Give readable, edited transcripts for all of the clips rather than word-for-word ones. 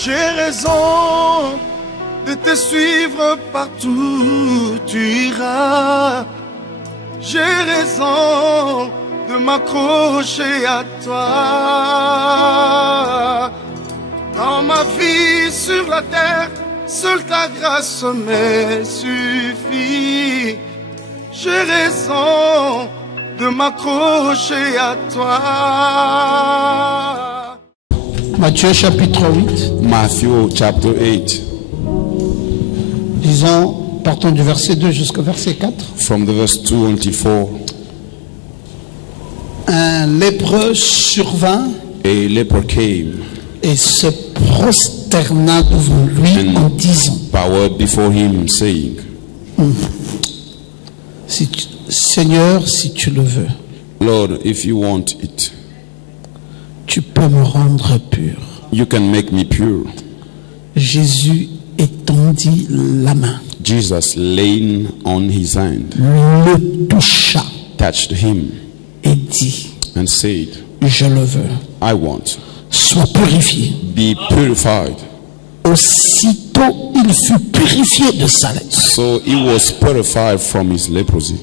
J'ai raison de te suivre partout où tu iras. J'ai raison de m'accrocher à toi. Dans ma vie sur la terre, seule ta grâce me suffit. J'ai raison de m'accrocher à toi. Matthieu chapitre 8. Matthew chapter 8. Disons, partons du verset 2 jusqu'au verset 4. From the verse 2 until 4. Un lépreux survint A leper came et se prosterna devant lui en disant, bowed before him, saying, Seigneur, si tu le veux, Lord, if you want it, tu peux me rendre pur. you can make me pure. Jésus étendit la main, Jesus laying on his hand, le toucha touched him et dit, and said, je le veux, I want, sois purifié. be purified. Aussitôt il fut purifié de sa lèpre. So he was purified from his leprosy.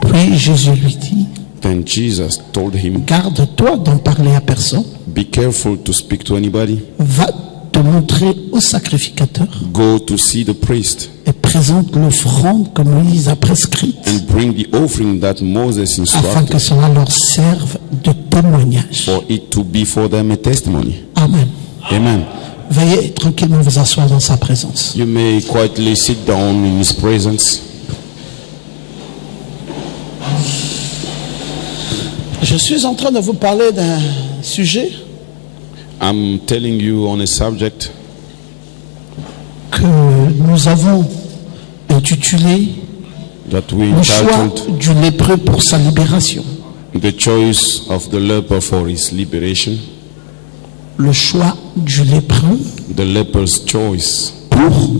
Puis Jésus lui dit, Then Jesus told him, garde-toi d'en parler à personne. be careful to speak to anybody. Va te montrer au sacrificateur Go to see the priest et présente l'offrande que Moïse a prescrite, and bring the offering that Moses afin que instructed, cela leur serve de témoignage. for it to be for them a testimony. Amen. Amen. Veuillez tranquillement vous asseoir dans sa présence. You may quietly sit down in his presence. Je suis en train de vous parler d'un sujet I'm telling you on a subject que nous avons intitulé that we le choix entitled du lépreux pour sa libération. The Choice of the Leper for His Liberation. Le choix du lépreux The leper's choice pour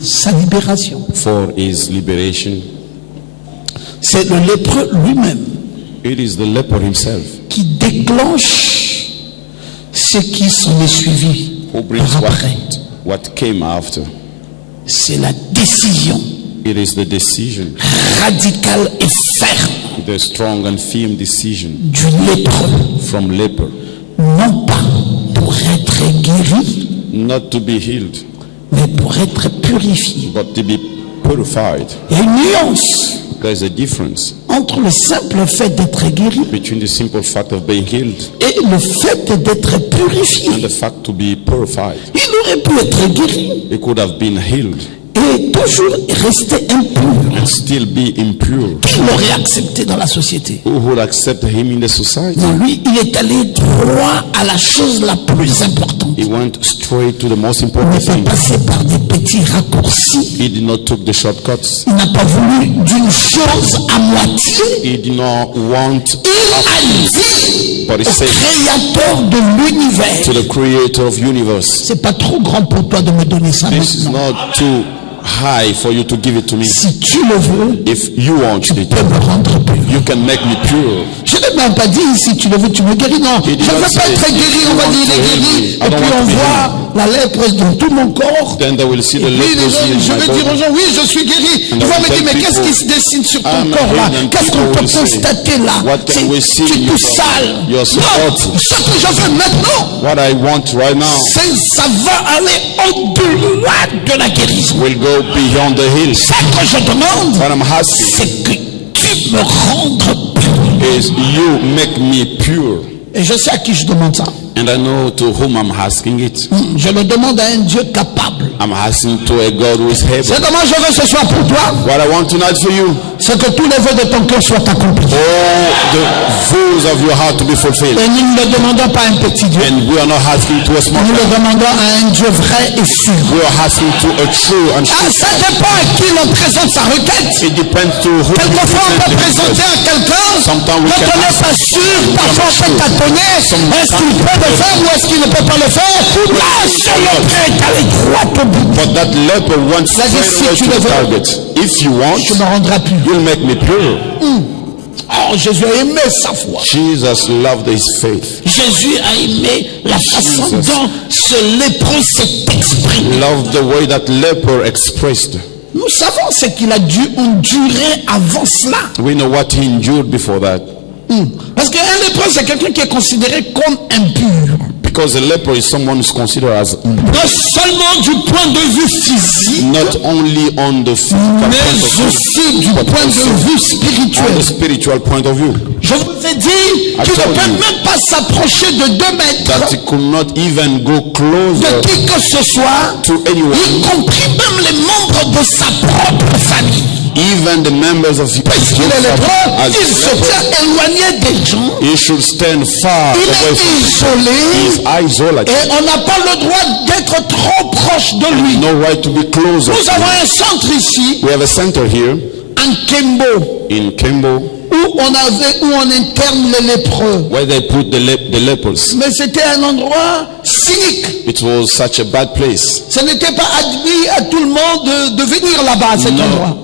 sa libération. for his liberation. C'est le lépreux lui-même It is the leper himself qui déclenche ce qui s'en est suivi who brings par après. what came after. C'est la décision It is the decision, radicale et ferme the strong and firm decision du lépreux, from leper, non pas pour être guéri, not to be healed, mais pour être purifié. but to be purified. Il y a une nuance There's a difference entre le simple fait d'être guéri between the simple fact of being healed et le fait d'être and purifié. the fact to be purified. Il aurait pu être guéri He could have been healed et toujours rester impur. and still be impure. Qui l'aurait accepté dans la société? Who would accept him in the society? Non, lui, il est allé droit à la chose la plus importante. He went straight to the most Il important n'est pas thing. passé par des petits raccourcis. He did not take the shortcuts. Il n'a pas voulu d'une chose à moitié. He did not want Il a dit but he au said créateur de l'univers, to the creator of universe, c'est pas trop grand pour toi de me donner ça this is maintenant. not too high for you to give it to me. Si tu le veux, If you want tu it, peux me rendre pur. you can make me pure. Je n'ai même pas dit si tu le veux, tu me guéris. Non, je ne did veux not pas say, être guéri. On va dire il est guéri. I Et don't puis want on to be voit la lèpre dans tout mon corps. Then they will see the Et puis les leprosy gens, in je my vais dire aux body. gens, oui, je suis guéri. And Ils I vont will me dire, tell mais qu'est-ce people, qui se dessine sur ton I'm corps là? healed, and Qu'est-ce qu'on people peut will say, constater là? what can we see Tu es in tout your sale. body? You're so Non, dirty. ce que je veux maintenant, What I want right now ça va aller au-delà de la guérison. will go beyond the hills. Ce que je demande, What I'm asking c'est que tu me rendes pur. is you make me pure. Et je sais à qui je demande ça. And I know to whom I'm asking it. Je le demande à un Dieu capable. I'm asking to a God who is C'est able. comment je veux ce soir pour toi. What I want tonight for you, C'est que tous les vœux de ton cœur soient accomplis. all the vows of your heart to be fulfilled. Et nous ne le demandons pas à un petit Dieu. And we are not asking to a small Nous le God. demandons à un Dieu vrai et sûr. We are asking to a true and Ah, true. ça dépend à qui l'on présente sa requête. It depends to who Quelquefois on peut you présenter à quelqu'un Sometimes we quand can on n'est ask. pas sûr, parfois on peut tâtonner. Est-ce qu'il peut le faire ou est-ce qu'il ne peut pas le faire? Là, c'est le prêt d'aller droit au bout. But that leper went Ça dit, straight si away tu to le the veux, target. If you want, tu me rendras plus. you'll make me pure. Oh, Oh, Jésus a aimé sa foi. Jesus loved his faith. Jésus a aimé la façon Jesus. dont ce lépreux s'est exprimé. Loved the way that leper expressed. Nous savons ce qu'il a dû endurer avant cela. We know what he endured before that. Parce qu'un lépreux, c'est quelqu'un qui est considéré comme impur. Because a leper is someone who's considered as impure. Non seulement du point de vue physique, Not only on the physical mais point of view, aussi du but point de also vue on spirituel. the spiritual point of view. Je vous ai dit qu'il ne told peut you même pas s'approcher de 2 That mètres he could not even go closer de qui que ce soit, to anyone, y compris même les membres de sa propre famille. even the members of his Puisqu'il est lépreux, as il se leper. tient éloigné des gens. He should stand far Il away est from them. isolé He is isolated. et on n'a pas le droit d'être trop proche de lui. No right to be closer. Nous avons un centre ici, We have a center here en Kembo, in Kembo où on interne les lépreux. where they put the lepers. Mais c'était un endroit cynique. It was such a bad place. Ce n'était pas admis à tout le monde de venir là-bas, à cet endroit.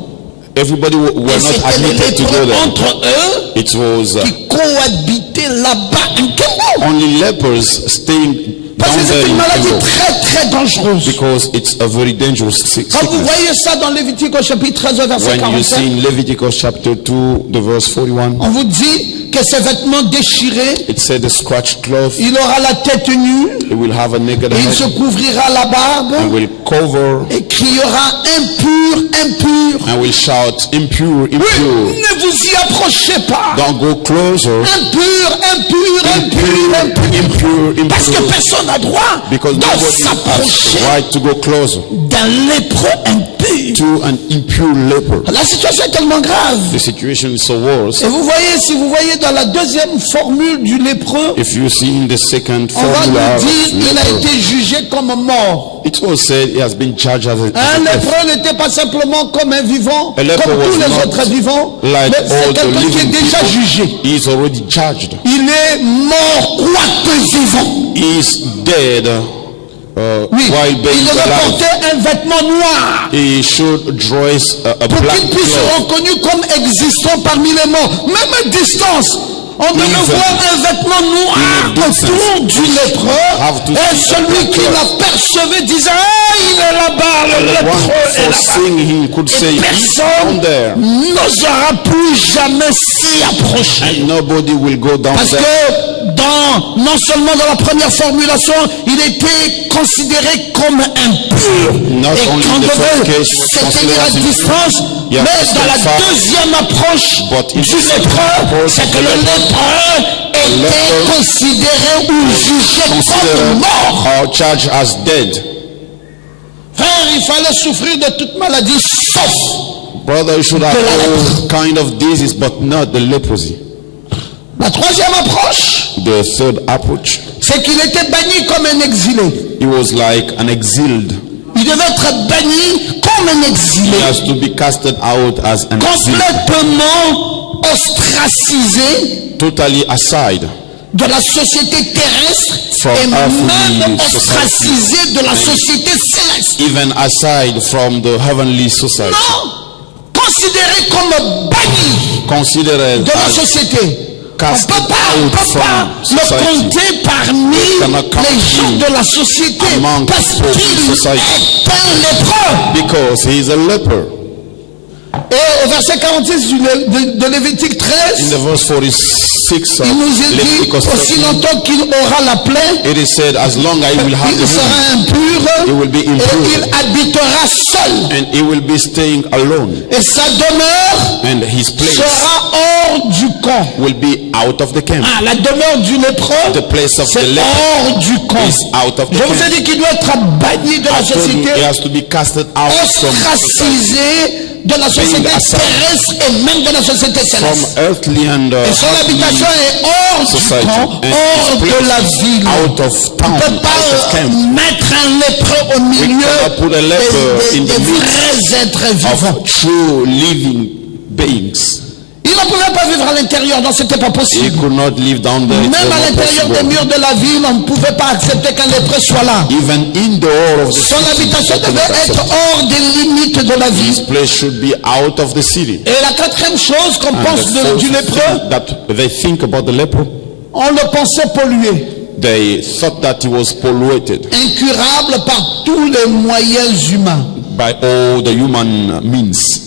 Everybody were Et not c'était les admitted to go lépreux there. entre eux It was qui cohabitaient là-bas en Kembo. only lepers staying Parce down que there c'est une in maladie Kembo très très dangereuse. because it's a very dangerous Quand vous sickness. voyez ça dans Lévitique au chapitre 13 verset When you see 47, in Leviticus chapter 2, the verse 41, on vous dit que ses vêtements déchirés, it said the scratched cloth, il aura la tête nue, it will have a naked et il se head couvrira la and barbe will cover et criera impur, impur. and will shout, impure, Oui, impure. ne vous y approchez pas. Don't go closer. Impur, impur, impur, impur. Impure, Parce que impure. personne n'a droit Because de nobody has s'approcher the right to go closer d'un lépreux impur. to an impure leper. La situation est tellement grave. The situation is so worse. Et vous voyez, si vous voyez dans la deuxième formule du lépreux, If you see in the second on va formula, nous dire qu'il a leper, été jugé comme mort. it was said he has been charged as Un a death. lépreux n'était pas simplement comme un vivant, A leper comme tous was les not autres vivants, like mais c'est all the quelqu'un qui est living déjà people. jugé. He is already charged. Il est mort quoique vivant. He is dead Oui, while il being devait alive. porter un vêtement noir He should dress a pour black qu'il puisse être cloth. reconnu comme existant parmi les morts. Même à distance, on devait Even voir un vêtement noir in a distance, autour du lépreux. have to Et see a celui black qui cloth. l'apercevait disait, ah, il est là-bas, le The one lépreux est for là-bas. seeing him could say, Et he's down personne there. n'osera plus jamais s'y approcher. And nobody will go down Parce there. que non seulement dans la première formulation, il était considéré comme impur. Not Et only qu'on in the first devait case, se tenir considered à as impure, distance, you have mais to dans la stand far. deuxième approche But in du the second lépreux, approach c'est of que the le lépreux était leper considéré ou jugé comme considered mort. or charged as dead. Frère, il fallait souffrir de toute maladie sauf Brother, you should have De la all kind of disease, but not the leprosy. la troisième approche. The third approach, C'est qu'il était banni comme un exilé. he was like an exiled. Il devait être banni comme un exilé. He has to be casted out as an exiled, Complètement ostracisé totally aside de la société terrestre From et même earthly ostracisé de la société céleste. even aside from the heavenly society, Non, considéré comme banni considered de la as société. On casted ne peut out pas from le society compter parmi cannot count les gens him de la société among parce people in qu'il society. est un lépreux. because he is a leper. Et au verset 46 de Lévitique In 13, the verse 46 of il nous est dit Leviticus aussi 13, longtemps qu'il aura la plaie, it is said, as long as he will have il the sera wound, impur he will be et impure. il habitera seul. And he will be staying alone, Et sa demeure and his place sera hors du camp. will be out of the camp. Ah, la demeure du lépreux, The place of the c'est leper hors du camp. is out of the Je vous ai camp. dit qu'il doit être banni de la I told you société, he has to be casted out from society, ostracisé de la société aside. terrestre et même de la société from céleste. earthly and Et son habitation est hors du society, camp, and hors his de la place ville. out of town, On ne peut out of pas camp, mettre un lépreux au milieu cannot put a leper in des the midst vrais êtres vivants. of true living beings. Il ne pouvait pouvait pas vivre à l'intérieur, donc c'était pas He possible. could not live down there. It Même was à not l'intérieur des possible. murs de la ville, on ne pouvait pas accepter qu'un lépreux soit là. Even in the wall of the Son city, habitation they could devait not être accept. hors des limites de la This ville. place should be out of the city. Et la quatrième chose qu'on And pense the fourth du lépreux, thing that they think about the leper, on le pensait pollué, they thought that he was polluted incurable par tous les moyens humains. by all the human means.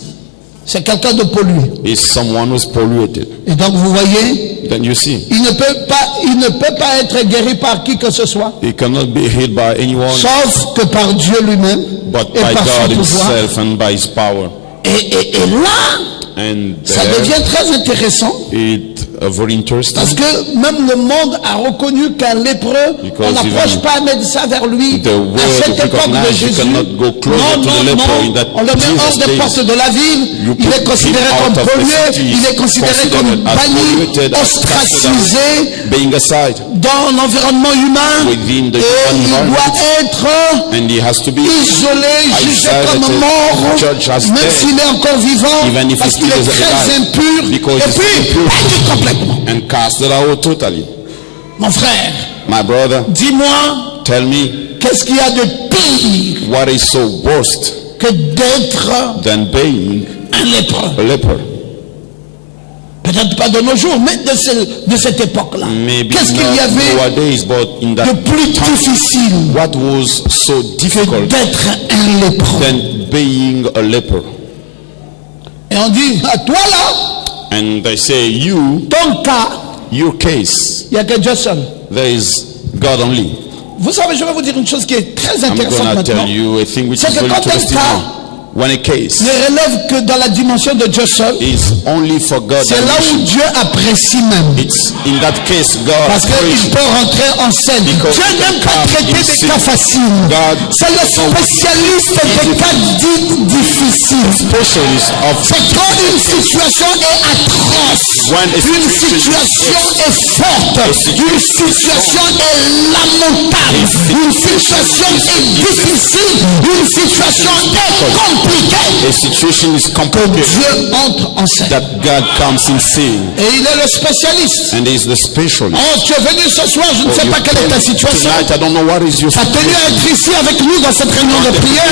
C'est quelqu'un de pollué. Is someone who's polluted. Et donc vous voyez, Then you see, il ne peut pas être guéri par qui que ce soit, he cannot be healed by anyone sauf que par Dieu lui-même but et by par son God pouvoir. himself and by his power. Et là, And ça there, devient très intéressant. it very interesting. Parce que même le monde a reconnu qu'un lépreux, Because on n'approche even pas un médecin vers lui. the world À cette époque de recognize you Jésus, cannot go closer to the leper in that on le met hors Jesus des days. portes de la ville, You il put est considéré him comme out of the pollué, city, il est considéré comme considered as banni, polluted, as ostracisé being aside, dans l'environnement humain, Within the et human il doit environment. être and he has to be isolé, jugé isolated, comme mort, judged as même dead, s'il est encore vivant, even if parce he qu'il est still is très alive, impur, because et he's puis impure. banni complètement. and casted out totally. Mon frère, My brother, dis-moi, tell me, qu'est-ce qu'il y a de pire what is so worst que d'être than being un lépreux? a leper? Peut-être pas de nos jours, mais de cette époque-là. Maybe Qu'est-ce qu'il y not avait nowadays, but in de that plus time, difficile what was so difficult d'être un lépreux? than being a leper? Et on dit, à toi là, And they say, you, ton cas, your case, il n'y a que Dieu seul. there is God only. Vous savez, je vais vous dire une chose qui est très I'm intéressante going to maintenant. tell you a thing which C'est is que very quand un interesting cas now. When a case ne relève que dans la dimension de Dieu seul, is only for God, c'est là où Dieu apprécie même. it's in that case God Parce qu'il praise peut rentrer en scène. Because Dieu n'aime pas God traiter des himself, cas faciles. God C'est le spécialiste des cas dits difficiles. specialist of C'est quand une situation est atroce, When a une situation situation est forte, une situation est lamentable, une situation est difficile, une situation est compliquée. a situation is Que complicated Dieu entre en scène. that God comes in scene Et il est le spécialiste. and is the specialist. Oh, tu es venu ce soir, je ne sais You pas quelle est ta situation. Tonight I don't know what is your Tu as tenu à situation. être ici avec nous dans cette réunion de prière.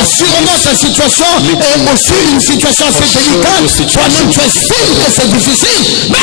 Assurément, ta situation est aussi une situation assez délicate. Toi-même, tu estimes que c'est difficile. Mais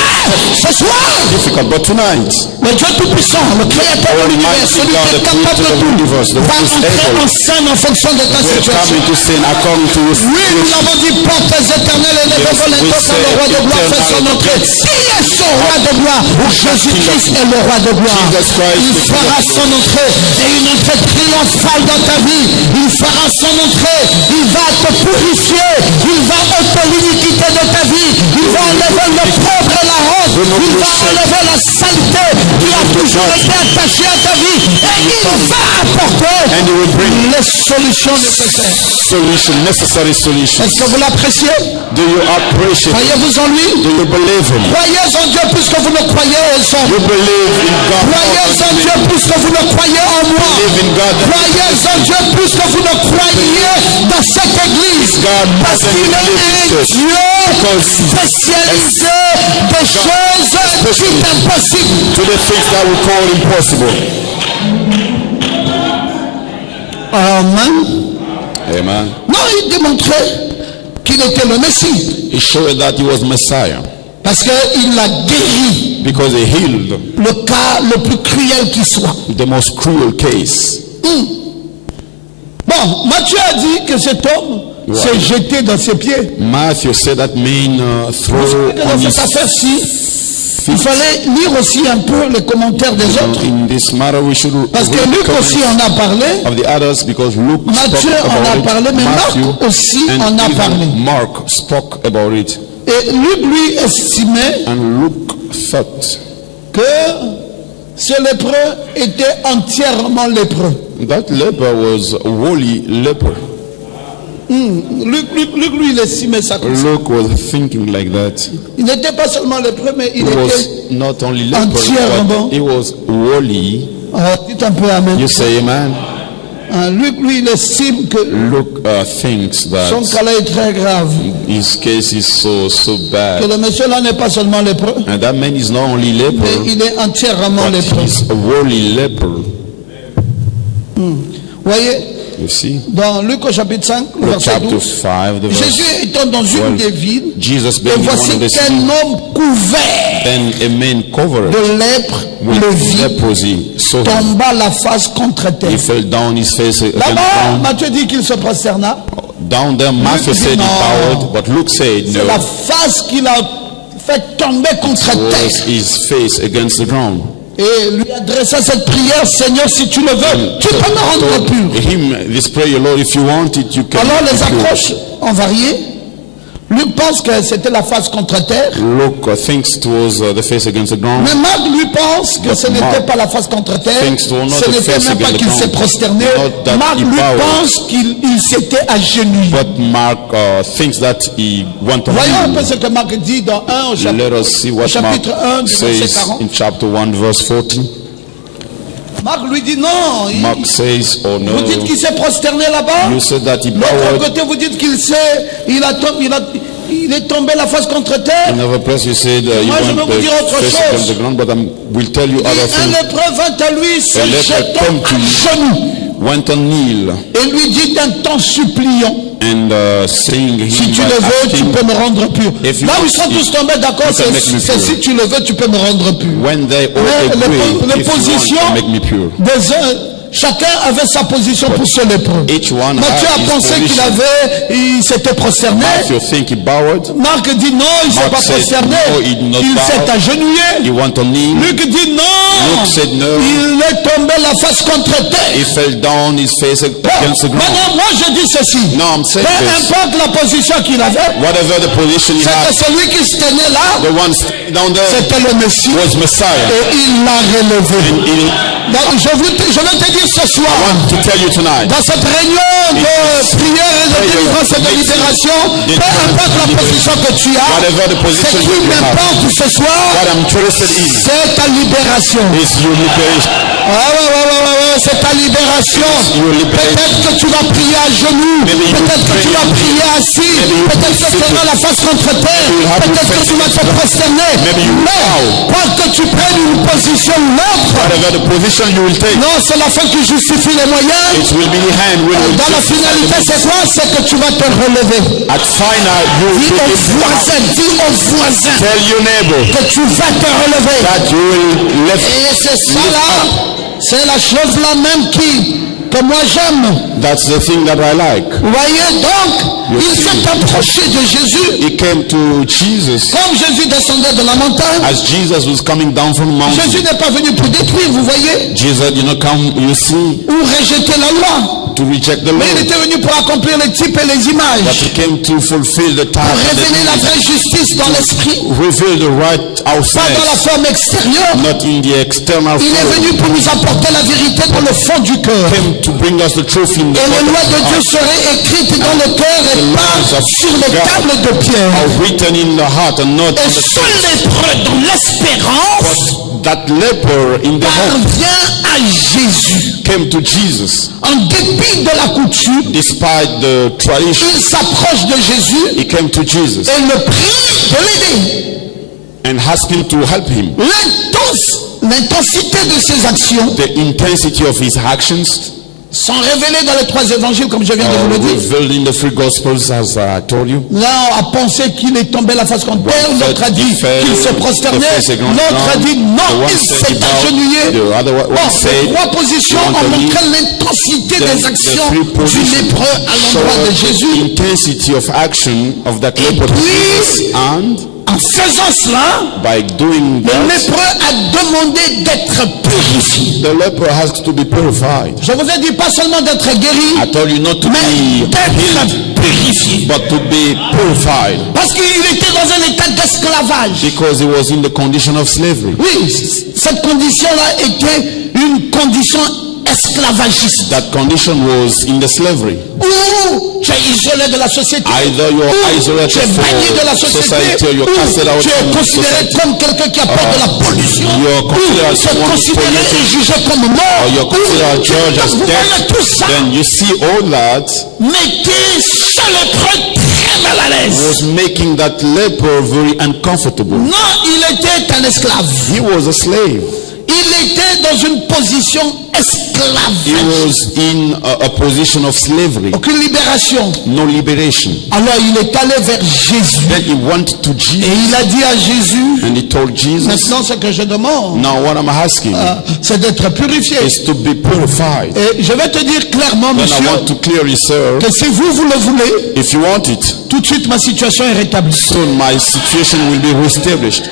ce soir, Difficult, but tonight le Dieu Tout-Puissant, le Créateur de l'univers, celui qui est capable de tout, va entrer en scène en fonction de ta will come situation. into sin according to your Oui, nous l'avons dit, portes éternelles et les volontés quand le roi de gloire fait son entrée. Qui est ce roi de gloire? Jésus-Christ est le roi de gloire. Il fera son entrée et une entrée triomphale dans ta vie. Il fera son entrée. Il va te purifier. Il va ôter l'iniquité de ta vie. Il va enlever le pauvre et la honte. Il va enlever la saleté qui a toujours été attachée à ta vie. Et il va apporter and you will bring les solutions nécessaires. solution, necessary solution. Est-ce que vous l'appréciez? Do you appreciate? Croyez-vous en lui? Do you believe him? Croyez en Dieu plus que vous ne croyez en son. You believe in God. Croyez en Dieu plus que vous ne croyez en moi. Believe in God. Croyez en Dieu plus que vous ne croyez dans cette église. God Parce qu'il est un Dieu spécialisé des choses dites impossibles. To the things that we call impossible. Amen. Amen. Non, il démontrait qu'il était le Messie. He showed that he was Messiah Parce qu'il l'a guéri. because he healed Le cas le plus cruel qui soit. the most cruel case. Bon, Matthieu a dit que cet homme s'est jeté dans ses pieds. Matthew said that man threw Dans on his cette affaire-ci, il fallait lire aussi un peu les commentaires des autres. in this matter we should Parce que read Luc aussi comments en a parlé. of the others because Luke Matthieu spoke en a about parlé, it. mais Marc Matthew aussi and en a even parlé. Mark spoke about it, Et Luc lui estimait and Luke thought que ce lépreux était entièrement lépreux. that leper was wholly leper. Luc lui il estimait ça comme ça. Luke was thinking like that. Il n'était pas seulement lépreux, mais il He était... was not only leper, entièrement. but he was wholly. Dites un peu amen. You say amen. Luc, lui, il estime que Luke thinks son that cas-là est très grave. his case is so Que bad. le monsieur-là n'est pas seulement lépreux, And that man is not only mais leper, il est entièrement but lépreux. he's a worldly leper. Voyez, You see? dans Luc au chapitre 5, le Luke verset chapter 12, 5, the Jésus verse étant dans une 12. des villes, Jesus et being in one voici of the qu'un cities, homme couvert then a man covered de lèpre le with vit, leprosy saw him. tomba la face contre He terre. fell down his face against the Là-bas, ground. Matthieu dit qu'il se prosterna. Down there, Matthew Luke dit said he non. bowed, but Luke said C'est la no. face qu'il a fait tomber contre It was terre. his face against the ground. Et lui adressa cette prière, Seigneur, si tu le veux, tu peux me rendre Told pur. him this prayer, Lord, if you want it, you can. Alors les make it pure. approches ont varié. Luc pense que c'était la face contre terre. Luke thinks it was the face against the ground. Mais Marc lui pense que But ce n'était Mark pas la face contre terre. thinks it was not Ce the n'était face même pas against the qu'il s'est ground. prosterné. Not that Marc he lui bowed. pense qu'il s'était agenouillé. But Mark thinks that he went on. Voyons un peu ce que Marc dit dans 1 au Let us see what Mark chapitre 1 du verset says 40. in chapter 1, verse 40. Marc lui dit non. Mark says, oh no, Vous dites qu'il s'est prosterné là-bas. you said that he L'autre bowed. côté, vous dites qu'il il est tombé la face contre terre. Another place you said he Moi, je went vais vous dire autre face chose. against the ground, but I will tell you Et other un things. lépreux vint à lui, se A leper jetant came to à genoux, Went on kneel et lui dit d'un ton suppliant, and saying him si tu by le veux, tu asking, peux me rendre pur. If you Là où want ils sont it, tous tombés d'accord, you can make me c'est pure. si tu le veux, tu peux me rendre pur. when they all Mais agree, les if you positions want to make me pure. des uns, chacun avait sa position pour ce lépreux. Each one Matthieu had a his pensé qu'il position. il s'était prosterné. Matthew think he bowed. Marc dit non, il ne s'est Mark pas said, prosterné. no, he did not Il bow. s'est agenouillé. He went on kneel. Luc dit non. Luke said no. Il est tombé la face contre terre. He fell down his face against the ground. Maintenant, moi je dis ceci. No, I'm saying Peu this. importe la position qu'il avait, Whatever the position he c'est had, que celui qui se tenait là, the one standing down there c'était le Messie. was Messiah. Et il l'a relevé. He- Donc, je vais te dire ce soir, I want to tell you tonight, dans cette réunion de prière et de délivrance et de libération, peu importe la position que tu as, whatever the ce position qui you have, m'importe ce soir, what I'm interested in c'est ta libération. is your liberation. Ouais, c'est ta libération. Your liberation. Peut-être que tu vas prier à genoux, Maybe you peut-être que pray. tu vas prier assis, Maybe you peut-être que tu auras la face contre terre, you have peut-être your que tu vas te prosterner. Maybe you Mais bow. pas que tu prennes une position ou l'autre. Whatever the position you will take, Non, c'est la fin qui justifie les moyens. it will be the hand will Dans la finalité, c'est quoi? C'est que tu vas te relever. at final you Dis will au take it. voisin, dis au voisin Tell your neighbor que tu vas te relever. that you will lift. Et c'est ça là, c'est la chose là même que moi j'aime. That's the thing that I like. Vous voyez donc, il s'est approché de Jésus. He came to Jesus Comme Jésus descendait de la montagne, as Jesus was coming down from the mountain. Jésus n'est pas venu pour détruire, vous voyez, Jesus did not come, you see, ou rejeter la loi. to reject the Mais il law, était venu pour accomplir les types et les but images, he came to fulfill the pour task, and révéler la the vraie justice dans l'esprit, reveal the right pas dans la outside, forme extérieure. not in the external Il est form. venu pour nous apporter la vérité dans le fond du cœur. Came to bring us the truth in the Et les lois de heart, Dieu seraient écrites dans le cœur et pas sur les tables de pierre. are written in the heart and not Et on the ce lépreux dans l'espérance that leper in the heart parvient à Jésus. came to Jesus. En dépit de la coutume, Despite the tradition, il s'approche de Jésus he came to Jesus et le prie de l'aider. and asked him to help him. L'intensité de ses actions The intensity of his actions sont révélées dans les trois évangiles, comme je viens de vous le are dire. revealed in the three Gospels, as I told you. L'un a pensé qu'il est tombé la face contre terre, l'autre a dit qu'il se prosternait, l'autre a dit non, il s'est agenouillé. Bon, ces trois positions ont montré l'intensité des actions du lépreux à l'endroit de Jésus. Intensity of action of that Et leper, puis, and en faisant cela, by doing le that, lépreux a demandé d'être purifié. the leper has to be purified. Je vous ai dit pas seulement d'être guéri, I told you not to mais be d'être healed, purifié. but to be purified, Parce qu'il était dans un état d'esclavage. because he was in the condition of slavery. Oui, cette condition-là était une condition esclavagiste. That condition was in the slavery. Ou tu es isolé de la société. Either you are isolated tu es banni de la société. society or you're casted out tu es from considéré society. comme quelqu'un qui apporte de la pollution. You're considered as tu es someone who's considéré et polluted. jugé comme mort. Or you're considered judged as Vous voyez dead. tout ça. Then you see all that Mettez ce lépreux très mal à l'aise. was making that leper very uncomfortable. Non, il était un esclave. He was a slave. Il était dans une position esclave. He was in a position of slavery. Aucune libération. No liberation. Alors il est allé vers Jésus. Then he went to Et Jesus il a dit à Jésus, and he told Jesus, maintenant ce que je demande, now what I'm asking c'est d'être purifié. is to be purified. Et je vais te dire clairement, Then I monsieur, want to clearly, sir, que si vous le voulez, if you want it, tout de suite ma situation est rétablie. soon my situation will be reestablished.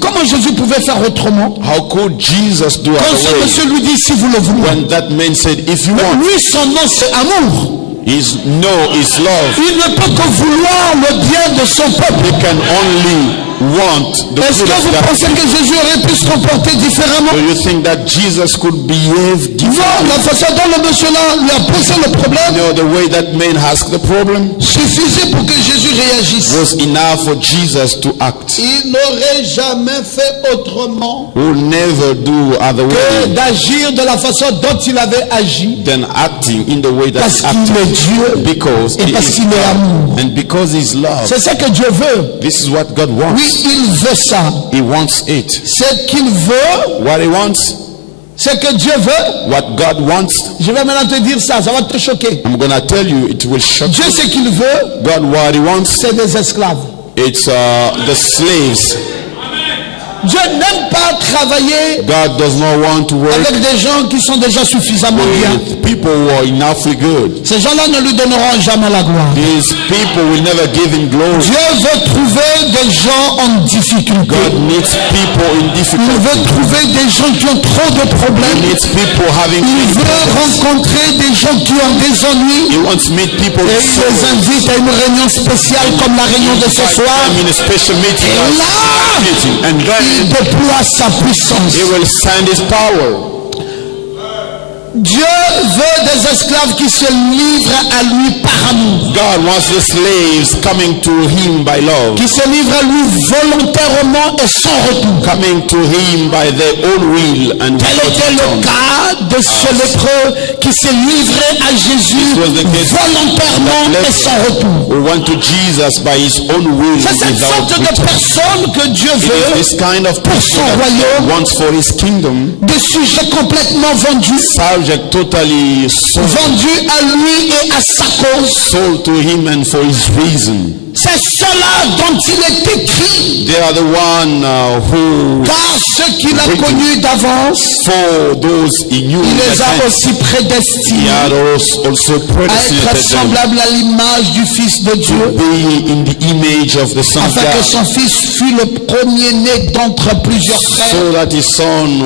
Comment Jésus pouvait faire autrement? How could Jesus do Quand it ce away? monsieur lui dit si vous le voulez, When that man said, if you want, lui son nom c'est amour. his no is love. Il ne peut que vouloir le bien de son peuple. He can only want the Est-ce good que of vous that. pensez que Jésus aurait pu se comporter différemment? Do you think that Jesus could behave Non, differently? la façon dont le monsieur là lui a posé le problème No, the way that man asked the problem suffisait pour que Jésus réagisse. was enough for Jesus to act. Il n'aurait jamais fait autrement We'll never do other que way d'agir de la façon dont il avait agi, than acting in the way that parce he qu'il est acted. Dieu Because et he parce is qu'il est amour. and because he's love. C'est ça que Dieu veut. This is what God wants. Oui, il veut ça. He wants it. Ce qu'il veut, What he wants, ce que Dieu veut, what God wants, je vais maintenant te dire ça, ça va te choquer. I'm gonna tell you, it will shock Dieu, you. ce qu'il veut, God, what he wants, c'est des esclaves. it's the slaves. Dieu n'aime pas travailler God does not want to work avec des gens qui sont déjà suffisamment bien. with people who are enoughly good. Ces gens-là ne lui donneront jamais la gloire. These people will never give him glory. Dieu veut trouver des gens en difficulté. God needs people in Il difficulty. veut trouver des gens qui ont trop de He problèmes. needs people having Il veut problems. rencontrer des gens qui ont des ennuis. He wants to meet people Et il les invite à une réunion spéciale comme la réunion de ce soir. in a special meeting. Et là, And il then déploie sa puissance. he will send his power. Dieu veut des esclaves qui se livrent à lui par amour. God wants the slaves coming to him by love, Qui se livrent à lui volontairement et sans retour. coming to him by their own will and Tel without était le return. cas de ce lépreux qui s'est livré à Jésus This was the case volontairement that et sans retour. who went to Jesus by his own will C'est cette without sorte de return. personne que Dieu It veut, is this kind of pour person son that royaume. God wants for his kingdom, des sujets complètement vendus, subject totally vendus à lui et à sa cause. sold to him and for his reason. C'est cela dont il est écrit, They are the one who, car ceux qu'il a connus d'avance, for those he knew, il les a that aussi he prédestinés had also à être predestinated them semblables à l'image du Fils de to Dieu, be in the image of the Son of afin que God, son Fils fût le premier-né d'entre plusieurs frères. so that his son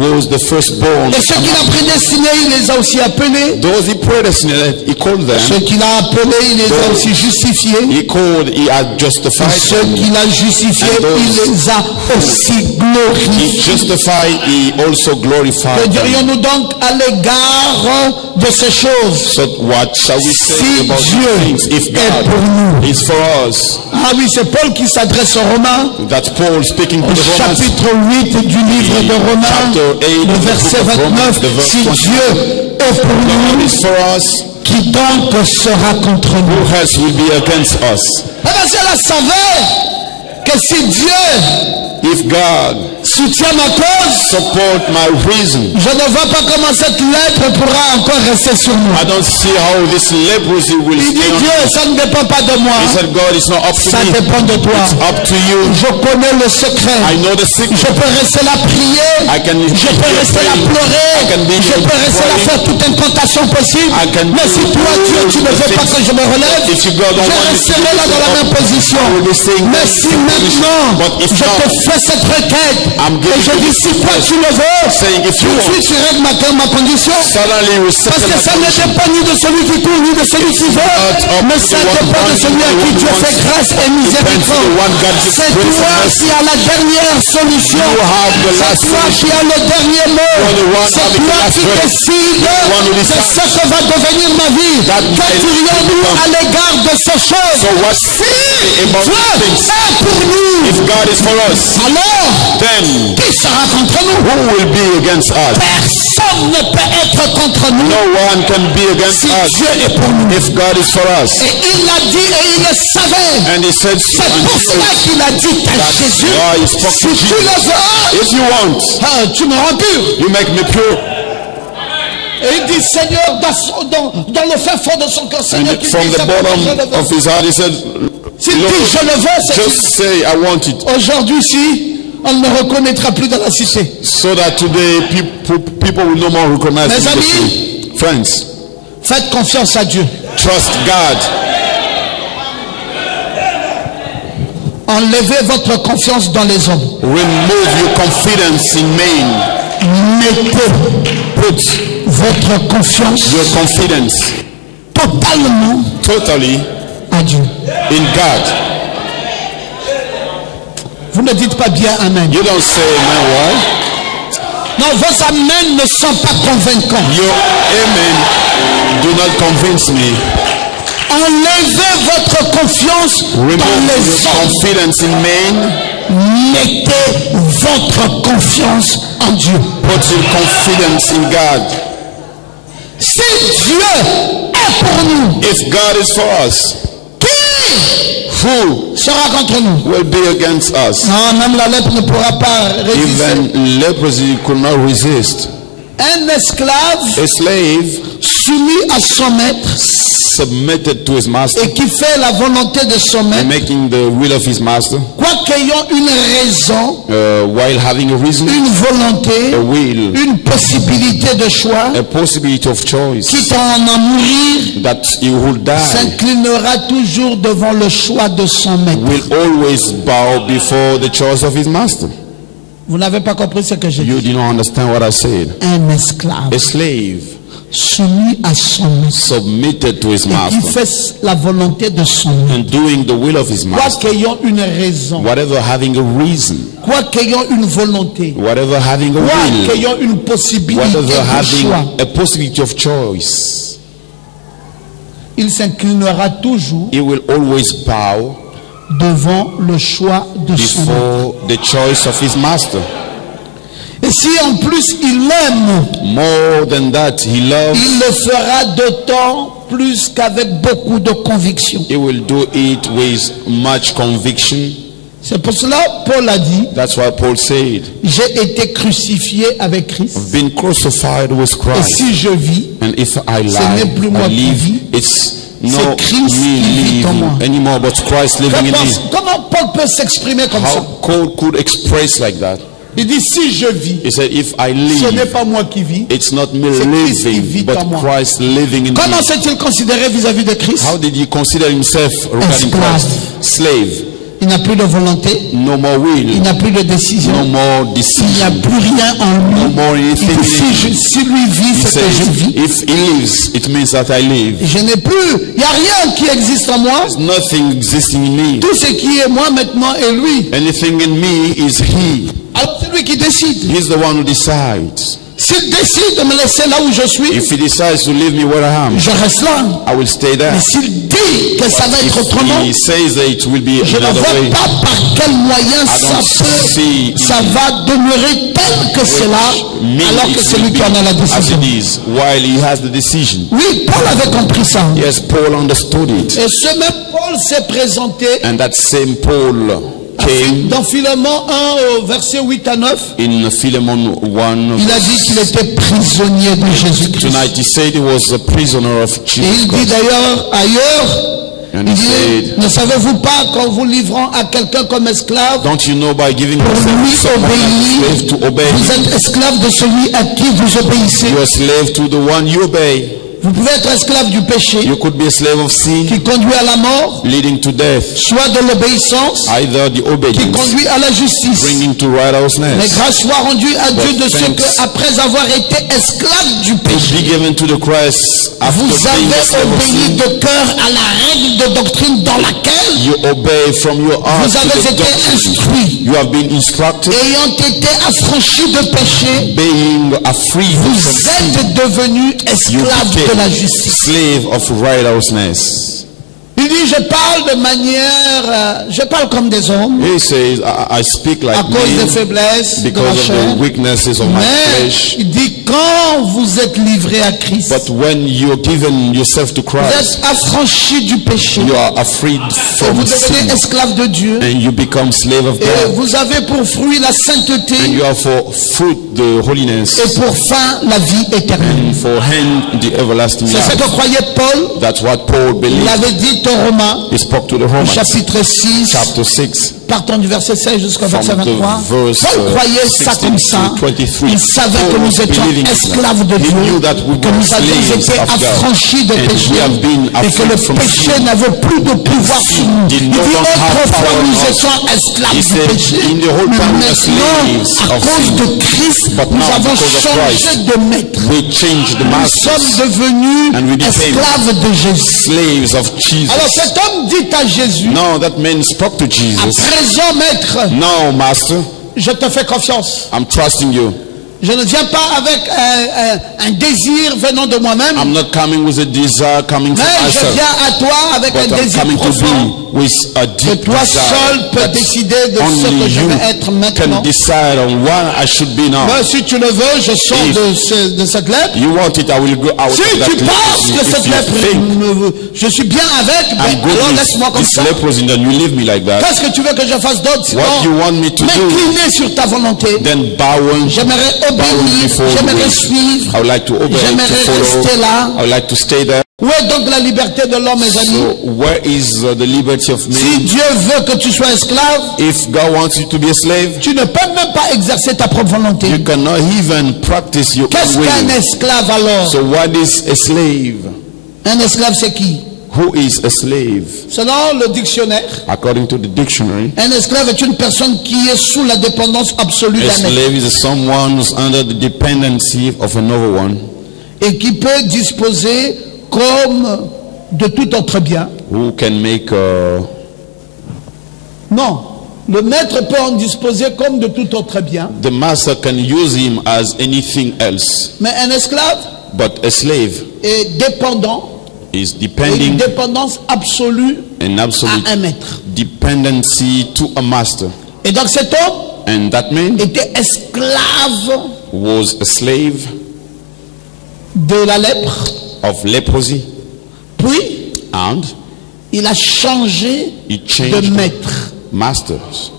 was the firstborn. Et ceux qu'il a prédestinés, il les a aussi appelés. Those he predestinated, he called Ceux them. qu'il a appelés, il les a aussi justifiés. He had justified Ceux them. qu'il a justifiés, il les a aussi He glorifiés. justified, he also Que glorified them. dirions-nous donc à l'égard de ces choses? So what shall we say Si about these Dieu things? If est pour God nous. is for us, Ah oui, c'est Paul qui s'adresse aux Romains, that's Paul speaking to au the Romans, chapitre 8 du livre de Romains, chapter 8, le verset the book of 29. Romans, the verse Si 29. Dieu est pour God nous, is for us, qui donc sera contre nous? who else will be against us? Eh bien, cela savait que si Dieu If God soutient ma cause, support my reason, je ne vois pas comment cette lèpre pourra encore rester sur moi. I don't see how this leprosy will Il dit stay on. Dieu, ça ne dépend pas de moi, He said, God, it's not up to ça me, dépend de toi. it's up to you. Je connais le secret. I know the secret. Je peux rester là prier. I can Je peux rester là I pleurer. can be Je peux rester là praying. faire toute incantation possible. I can Mais si do toi, Dieu, tu ne veux pas things. que je me relève, If you, God, don't je want me to resterai là dans la même position. I will be saying, Mais si maintenant, je te fais cette requête. Et je dis, si toi tu le veux, tout de suite tu règles ma condition. Parce que ça ne dépend ni de celui qui court, ni de celui qui veut, mais ça dépend de celui à qui Dieu fait grâce et miséricorde. C'est toi qui as la dernière solution. C'est toi qui as le dernier mot. C'est toi qui décides de ce que va devenir ma vie. Que dirions-nous à l'égard de ces choses? Si Dieu est pour nous, if God is for us, alors then qui sera contre nous? who will be against us? Personne ne peut être contre nous. No one can be against Si us Dieu est pour nous. if God is for us. Et il l'a dit et il le savait. And he said, C'est pour cela qu'il a dit à Jésus, why he spoke si to tu Jesus. le veux, If you want, tu me rends pur. you make me pure. Et il dit, Seigneur, dans le fin fond de son cœur, And Seigneur, qu'il from dit, the je le bottom veux. of his heart, he said, S'il dit, Lord, je le veux, c'est just say, I want it. aujourd'hui, si on ne me reconnaîtra plus dans la cité. So that today people will no more recognize Mes me. amis, Friends, faites confiance à Dieu. trust God. Enlevez votre confiance dans les hommes. Remove your confidence in men. Mettez Put votre confiance your confidence totalement totally à Dieu. in God. Vous ne dites pas bien amen. You don't say amen, why? Non, vos amens ne sont pas convaincants. Your amen do not convince me. Enlevez votre confiance Remove dans les your hommes. confidence in men. Mettez votre confiance en Dieu. Put your confidence in God. Si Dieu est pour nous, If God is for us, qui who sera contre nous? will be against us? Non, même la lèpre ne pourra pas résister. Even leprosy could not resist. Un esclave A slave soumis à son maître submitted to his master, et qui fait la volonté de son maître, making the will of his master, quoiqu'ayant une raison, while having a reason, une volonté, a will, une possibilité de choix, a possibility of choice, quitte à en mourir, that he will die, s'inclinera toujours devant le choix de son maître. will always bow before the choice of his master. Vous n'avez pas compris ce que j'ai You dit. did not understand what I said. Un esclave A slave soumis à son maître submitted to his et qui master fait la volonté de son maître, and doing the will of his master, quoiqu'ayant une raison, whatever having a reason, quoiqu'ayant une volonté, whatever having a will, quoiqu'ayant une possibilité whatever de having choix, a possibility of choice, il s'inclinera toujours he will always bow devant le choix de son maître. before the choice of his master. Et si en plus il l'aime, More than that, he loves, il le fera d'autant plus qu'avec beaucoup de conviction. he will do it with much conviction. C'est pour cela Paul a dit, That's why Paul said, j'ai été crucifié avec Christ. I've been crucified with Et Christ. si je vis, And if I ce lie, n'est plus moi I qui live, vis, it's c'est not Christ me qui vit en moi. living anymore, but Christ living in me. Comment Paul peut s'exprimer comme ça? How Paul could express like that? Il dit, si je vis, He said, if I ce n'est live, pas moi qui vis. it's not me C'est Christ qui vit living, en moi. but Christ living in Comment me. s'est-il considéré vis-à-vis de Christ? How did he consider himself regarding Esclave. Christ? Slave. Il n'a plus de volonté, No more il will. n'a plus de décision, No more il n'y a decision. plus rien en No lui. more Il anything dit, in him. si lui vit, He c'est que je says, vis. if he lives, it means that I live. Je n'ai plus, il n'y a rien qui existe en moi. Nothing existing in me. Tout ce qui est moi maintenant est lui. Anything in me is he. Alors c'est lui qui décide. He's the one who decides. S'il décide de me laisser là où je suis, If he decides to leave me where I am, je reste là. I will stay there. Mais s'il dit que ça va If être autrement, he says that it will be je ne another vois way, pas par quel moyen see ça va demeurer tel que c'est là, me alors que it c'est will lui be qui en a la as décision. it is, while he has the decision. Oui, Paul avait compris ça. Yes, Paul understood it. Et ce même Paul s'est présenté And that same Paul came dans Philémon 1 au verset 8 à 9. in Philemon 1. Il a dit qu'il était prisonnier de Jésus-Christ. Tonight he said he was a prisoner of Et Jesus il dit Christ. d'ailleurs ailleurs, And il he dit, said, ne savez-vous pas qu'en vous livrant à quelqu'un comme esclave, don't you know by giving pour lui yourself someone as slave to obey vous him, êtes esclave de celui à qui vous obéissez. you are slave to the one you obey. Vous pouvez être esclave du péché You could be a slave of sin, qui conduit à la mort, leading to death. soit de l'obéissance Either the qui obedience, conduit à la justice. bringing to Mais righteousness. grâce soit rendue à Dieu de ce thanks que, après avoir été esclave du Be péché, given to the Christ after vous being a avez slave of obéi sin. de cœur à la règle de doctrine dans laquelle You obey from your heart vous to avez the été doctrine. instruits. You have been instructed, Ayant été affranchis de péché, being free from vous sin. êtes devenus You esclaves de la became justice. slave of righteousness. Il dit, je parle de manière, je parle comme des hommes, He says, I speak like à cause des men faiblesses de la because of chair. the weaknesses of my Mais flesh. il dit, quand vous êtes livrés à Christ, But when you're given yourself to vous Christ, êtes affranchis du péché, you are freed et from vous devenez sin, esclaves de Dieu, and you become slave of et God, vous avez pour fruit la and sainteté, you have for fruit the holiness, et pour fin la vie éternelle. and for hand the everlasting C'est ce life. que croyait Paul. That's what Paul Il believed. avait dit aux Romains, He spoke to the Romans, chapitre 6, chapter 6, partant du verset 16 jusqu'au verset from the 23. verse Paul croyait ça 16 comme ça. to 23. Il savait que Paul nous was étions believing esclaves de that. He Dieu, knew that we que were nous avions slaves été of God, affranchis de and péché, we have been et que le freed from péché sin. n'avait plus de pouvoir sur nous. did Il no dit longer have autrefois power nous on us. étions esclaves He du said, péché, in the whole mais time we are maintenant, slaves à of cause sin. de Christ, But nous now, avons because of changé Christ, de maître. We changed the Nous masters, sommes devenus and we became esclaves de Jésus. slaves of Jesus. Alors cet homme dit à Jésus, No, that man spoke to à Jesus. présent maître, No, master, je te fais confiance. I'm trusting you. Je ne viens pas avec un désir venant de moi-même, I'm not coming with a desire coming from mais je myself, viens à toi avec un but I'm désir coming to profond. be with a Que deep toi desire. seul peux that décider de ce only que je you vais être maintenant. can decide on what I should be now. Mais si tu le veux, je sors If de cette lettre. You want it, I will go out Si of that tu penses que leprosy. cette If you lettre, think je suis bien avec, I'm ben, good alors with laisse-moi comme this ça. leprosy, then you leave me like that. Qu'est-ce que tu veux que je fasse d'autre? What you Sinon, want me to do, m'incliner sur ta volonté. then bowing J'aimerais obéir, before you. j'aimerais suivre. I would like to obey, to J'aimerais follow. rester là. I would like to stay there. Où est donc la liberté de l'homme, mes amis? So where is the liberty of Si man? Dieu veut que tu sois esclave, If God wants you to be a slave, tu ne peux même pas exercer ta propre volonté. you cannot even practice your Qu'est-ce own qu'un will. esclave alors? So what is a slave? Un esclave, c'est qui? Who is a slave? Selon le dictionnaire, According to the dictionary, un esclave est une personne qui est sous la dépendance absolue a d'un maître slave is someone who's under the dependency of another one, et qui peut disposer comme de tout autre bien. who can make Non, le maître peut en disposer comme de tout autre bien, the master can use him as anything else. mais un esclave But a slave est dépendant is et une depending dépendance absolue an absolute à un maître. dependency to a master. Et donc cet homme And that man était esclave was a slave de la lèpre, of leprosy, puis and il a changé he de changed maître. masters.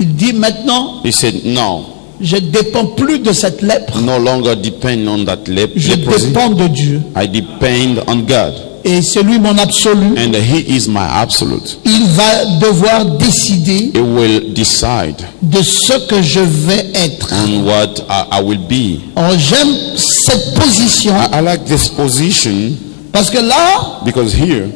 Il dit maintenant, He said, no, je ne dépends plus de cette lèpre, no longer depend on that je leprosy. dépends de Dieu. I depend on God, Et c'est lui mon absolu. and he is my absolute. Il va devoir décider He will decide de ce que je vais être. on what I will be. Alors j'aime cette position I like this position parce que là, because here,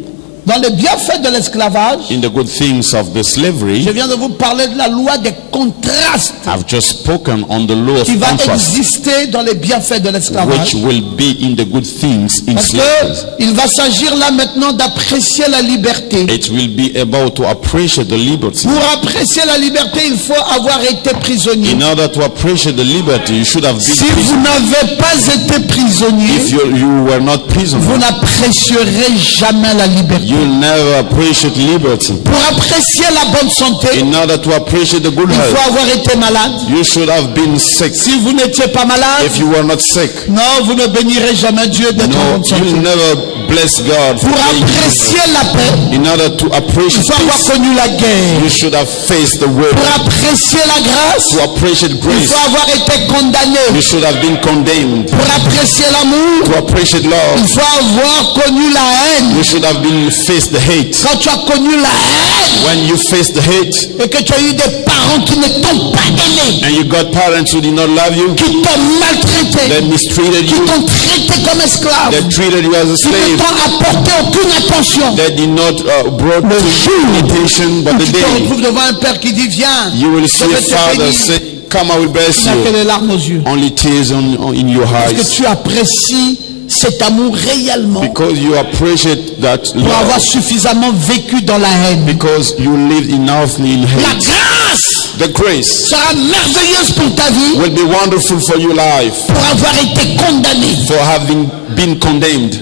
dans les bienfaits de l'esclavage, in the good things of the je slavery, viens de vous parler de la loi des contrastes I've just spoken on the law of qui va contrast, exister dans les bienfaits de l'esclavage. which will be in the good things in Parce slavery. qu'il va s'agir là maintenant d'apprécier la liberté. It will be about to appreciate the liberty. Pour apprécier la liberté, il faut avoir été prisonnier. In order to appreciate the liberty, you should have been Si vous prisoner. n'avez pas été If prisonnier, you were not vous prisoner, n'apprécierez jamais la liberté. you'll never appreciate liberty. Pour apprécier la bonne santé, In order to appreciate the good il faut health, avoir été malade. you should have been sick. Si vous n'étiez pas malade, If you were not sick, non, vous ne bénirez jamais Dieu d'être en no, bonne santé. you'll never bless God for Pour being apprécier la paix, In order to il appreciate faut avoir peace, connu la guerre. you should have faced the world. Pour apprécier la grâce, To appreciate il grace, faut avoir été condamné. you should have been condemned. Pour apprécier l'amour, To appreciate love, il faut avoir connu la haine. you should have been faced the hate. Quand tu as connu la haine When you face the hate, et que tu as eu des parents qui ne t'ont pas aimé, and you got parents who did not love you, qui t'ont maltraité, they mistreated qui you, t'ont traité traité comme esclave. They treated you as a Ils ne slave. t'ont apporté aucune attention. They did not brought Le to jour you attention, but où the tu te day retrouves devant un père qui dit viens, you will je see vais a te father bénir. say, "Come, I will bless Tu n'as que you." les larmes aux yeux. Only tears in your Parce que eyes, tu apprécies cet amour réellement because you appreciate that pour avoir love, suffisamment vécu dans la haine. because you lived enough in La hate. grâce The grace sera merveilleuse pour ta vie will be wonderful for your life, pour avoir été condamné. for having been condemned.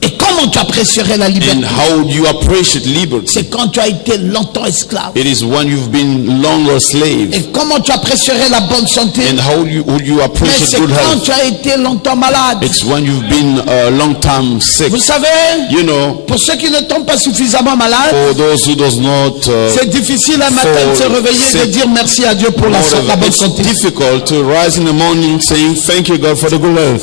Et comment tu apprécierais la liberté? And how you appreciate liberty. C'est quand tu as été longtemps esclave. It is when you've been longer slave. Et comment tu apprécierais la bonne santé? And how would you Mais appreciate c'est good quand health? tu as été longtemps malade. It's when you've been long time sick. Vous savez, You know, pour ceux qui ne tombent pas suffisamment malades, for those who does not c'est difficile un matin de se réveiller et de dire merci à Dieu pour la bonne it's santé. difficult to rise in the morning saying thank you God for the good health.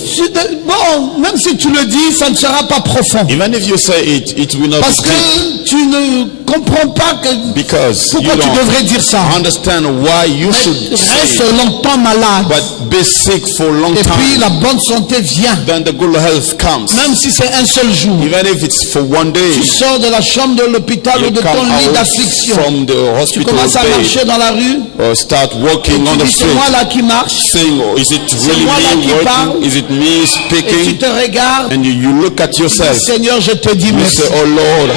Bon, même si tu le dis, ça ne sera pas profond. Even if you say it will not Parce be deep, que tu ne comprends pas because you pourquoi tu devrais don't dire ça. understand why you should Reste say it, longtemps malade. but be sick for a long Et puis time. la bonne santé vient. Then the good health comes. Même si c'est un seul jour. Even if it's for one day, Tu sors de la chambre de l'hôpital ou you de ton come lit out d'affliction. from the Tu hospital commences à bed marcher dans la rue. or start walking on Tu the dis c'est street, moi là qui marche. saying, oh, is it really moi là me qui parle. working? Is it me Et tu speaking? te regardes. And you look at yourself. Seigneur, je te dis You merci. say, oh Lord,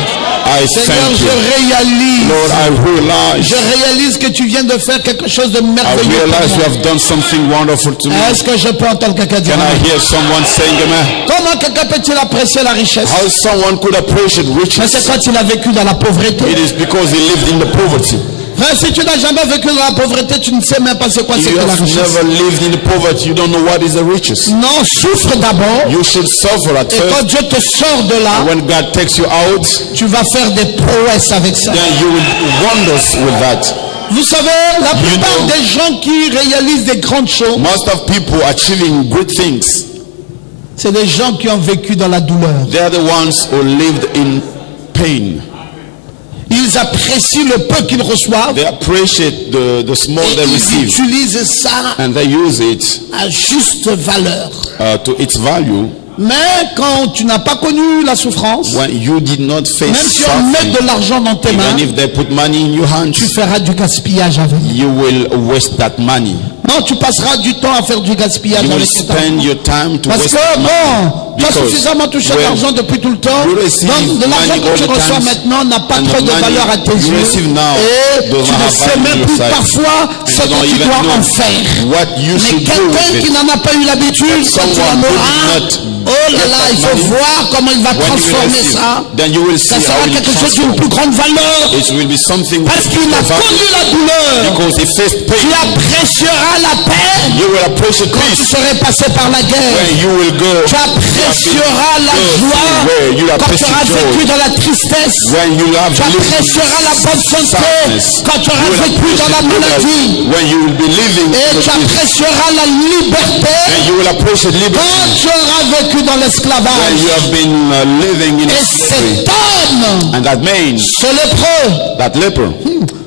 I Seigneur, thank je you. réalise. Lord, I realize. Je réalise que tu viens de faire quelque chose de I merveilleux pour realize you moi. have done something wonderful to me. Est-ce que je peux entendre quelqu'un dire Can I amen? hear someone saying amen? Comment quelqu'un peut-il apprécier la richesse? How someone could appreciate Mais riches? c'est quand il a vécu dans la pauvreté. It is because he lived in the poverty. Frère, si tu n'as jamais vécu dans la pauvreté, tu ne sais même pas c'est quoi If c'est you que la have richesse. never lived in the poverty, you don't know what is the riches. Non, souffre d'abord. You should suffer at Et quand first. Dieu te sort de là, When God takes you out, tu vas faire des prouesses avec ça. then you will do wonders with that. Vous savez, la plupart des gens qui réalisent des grandes choses, Most of people achieving good things, c'est des gens qui ont vécu dans la douleur. they are the ones who lived in pain. Ils apprécient le peu qu'ils reçoivent They appreciate the small et they ils receive, utilisent ça and they use it à juste valeur. to its value. Mais quand tu n'as pas connu la souffrance, When you did not même face si on met suffering, de l'argent dans tes mains, even if they put money in your hands, tu feras du gaspillage avec. you will waste that money. Non, tu passeras du temps à faire du gaspillage You will avec cet argent. spend your time to Parce waste que money. bon, tu as Because suffisamment touché when d'argent depuis tout le temps. you receive Donc de l'argent money que tu all the reçois times, maintenant n'a pas and trop the de money valeur à tes you yeux. receive now Et doesn't tu ne have sais value même in plus your sight. parfois And ce you don't que tu even dois know en faire. what you Mais should do quelqu'un with qui it. n'en a pas eu l'habitude, quand il en Someone who aura, did not oh là là, il faut voir comment il va When you will transformer receive, ça. then you will see Ça how sera it quelque chose d'une transforms. plus grande valeur. It will be something Parce qu'il a of value, connu la douleur. because he faced Tu pain. apprécieras la paix You will appreciate quand tu peace serais passé par la guerre. when you will go. Tu apprécieras la joie Where you quand tu auras appreciate vécu joy. dans la tristesse. When you have Tu lived apprécieras la bonne santé sadness. quand tu You auras will vécu dans la appreciate good health. maladie. When you will be living Et in tu the peace. apprécieras la liberté And you will appreciate liberty quand tu auras vécu dans when l'esclavage. you have been living in Et slavery. cet homme, And that man, ce lépreux, that leper,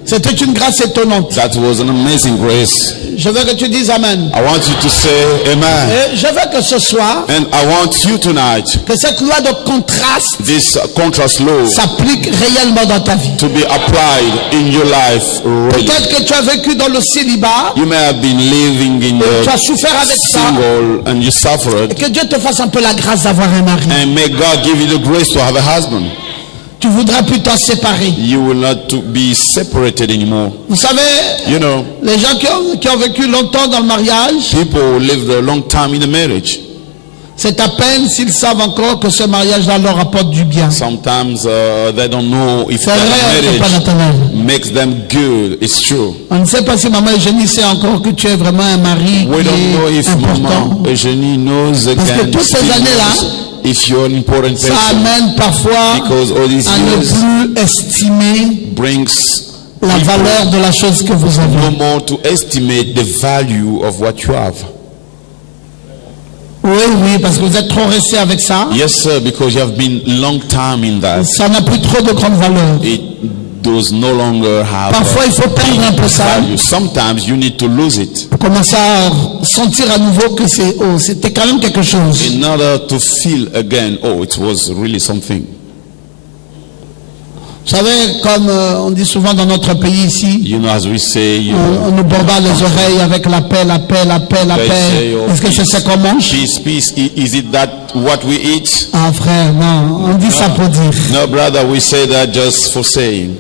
c'était une grâce étonnante. that was an amazing grace. Je veux que tu dises Amen. I want you to say amen. Et je veux que ce soir, And I want you tonight, que cette loi de contraste this contrast law, s'applique réellement dans ta vie. to be applied in your life. Really. Peut-être que tu as vécu dans le célibat, You may have been living in tu as the souffert avec ça, single and you et suffered. que Dieu te fasse un peu la grâce d'avoir un mari. And may God give you the grace to have a husband. Tu voudras plus t'en séparer. You will not to be separated anymore. Vous savez, You know, les gens qui ont vécu longtemps dans le mariage, people who lived a long time in the marriage. c'est à peine s'ils savent encore que ce mariage-là leur apporte du bien. Sometimes they don't know if C'est that vrai, Papa marriage Nathanaël. makes them good. It's true. On ne sait pas si maman Eugénie sait encore que tu es vraiment un mari We don't know qui if est important. Mama Eugenie knows Parce que again. toutes ces still années-là, knows if you're an important Ça person, amène parfois because all these à ne years plus estimer brings la valeur de la chose que vous avez. no more to estimate the value of what you have. Oui, oui, parce que vous êtes trop resté avec ça. Yes, sir, because you have been long time in that. Ça n'a plus trop de grande valeur. It those no longer have Parfois, il faut perdre un peu ça value. Sometimes you need to lose it pour commencer à sentir à nouveau que c'était quand même quelque chose. in order to feel again, oh, it was really something. Vous savez, comme on dit souvent dans notre pays ici, You know, as we say, on nous bombarde les oreilles avec la paix, la paix, la paix, la They paix. say, oh, Est-ce que c'est ça qu'on mange? peace, peace. Is it that what we eat? Ah frère, non, on dit ça pour dire. No, brother, we say that just for saying.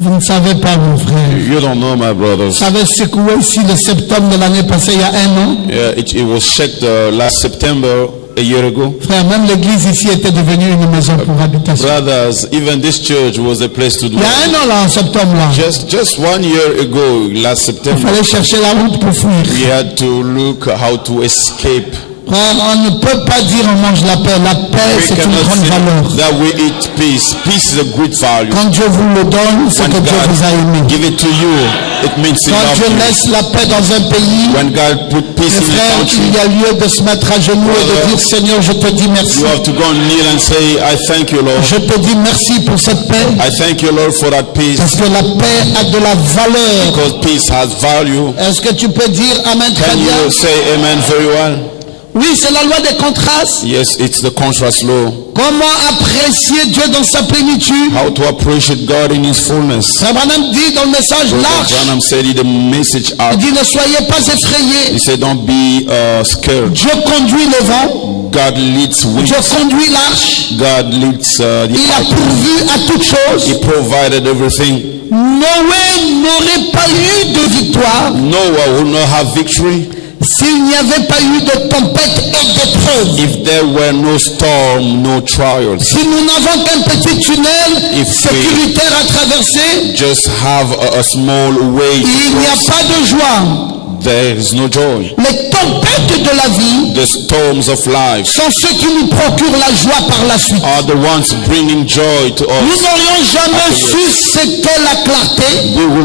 Vous ne savez pas, mon frère. You don't know, my brothers. Ça avait secoué ici le septembre de l'année passée, il y a 1 an. Yeah, it was checked last September, a year ago. Frère, même l'église ici était devenue une maison pour habitation. Brothers, even this church was a place to Il y dwell. a 1 an là, en septembre là. Just 1 year ago, last Il September, fallait chercher la route pour fuir. we had to look how to escape. Frère, on ne peut pas dire on mange la paix. La paix, We c'est une cannot grande say valeur. that we eat peace. Peace is a great value. Quand Dieu vous le donne, c'est When que Dieu vous a aimé. God give it to you, it means he Quand loves Dieu you. laisse la paix dans un pays, When God put peace mes in a frères, country, il y a lieu de se mettre à genoux et de dire Seigneur, je te dis merci. you have to go and kneel and say, I thank you, Lord. Je te dis merci pour cette paix. I thank you, Lord, for that peace. Parce que la paix a de la valeur. Because peace has value. Est-ce que tu peux dire Amen très Can bien? you say amen very well? Oui, c'est la loi des contrastes. Yes, it's the contrast law. Comment apprécier Dieu dans sa plénitude? How to appreciate God in His fullness. Saint Branham dit dans le message Brother l'arche, Branham said in the message il out, dit ne soyez pas effrayés. he said, don't be scared. Dieu conduit le vent, God leads winds. Dieu conduit l'arche, God leads the il a ark. pourvu à toutes choses. He provided everything. Noé n'aurait pas eu de victoire Noah would not have victory s'il n'y avait pas eu de tempête et d'épreuves. if there were no storm, no trials. Si nous n'avons qu'un petit tunnel If sécuritaire à traverser, Just have a small way to il n'y a cross. pas de joie. There is no joy. Les tempêtes de la vie The storms of life sont ceux qui nous procurent la joie par la suite. are the ones bringing joy to Nous us. n'aurions jamais su ce qu'est la clarté We will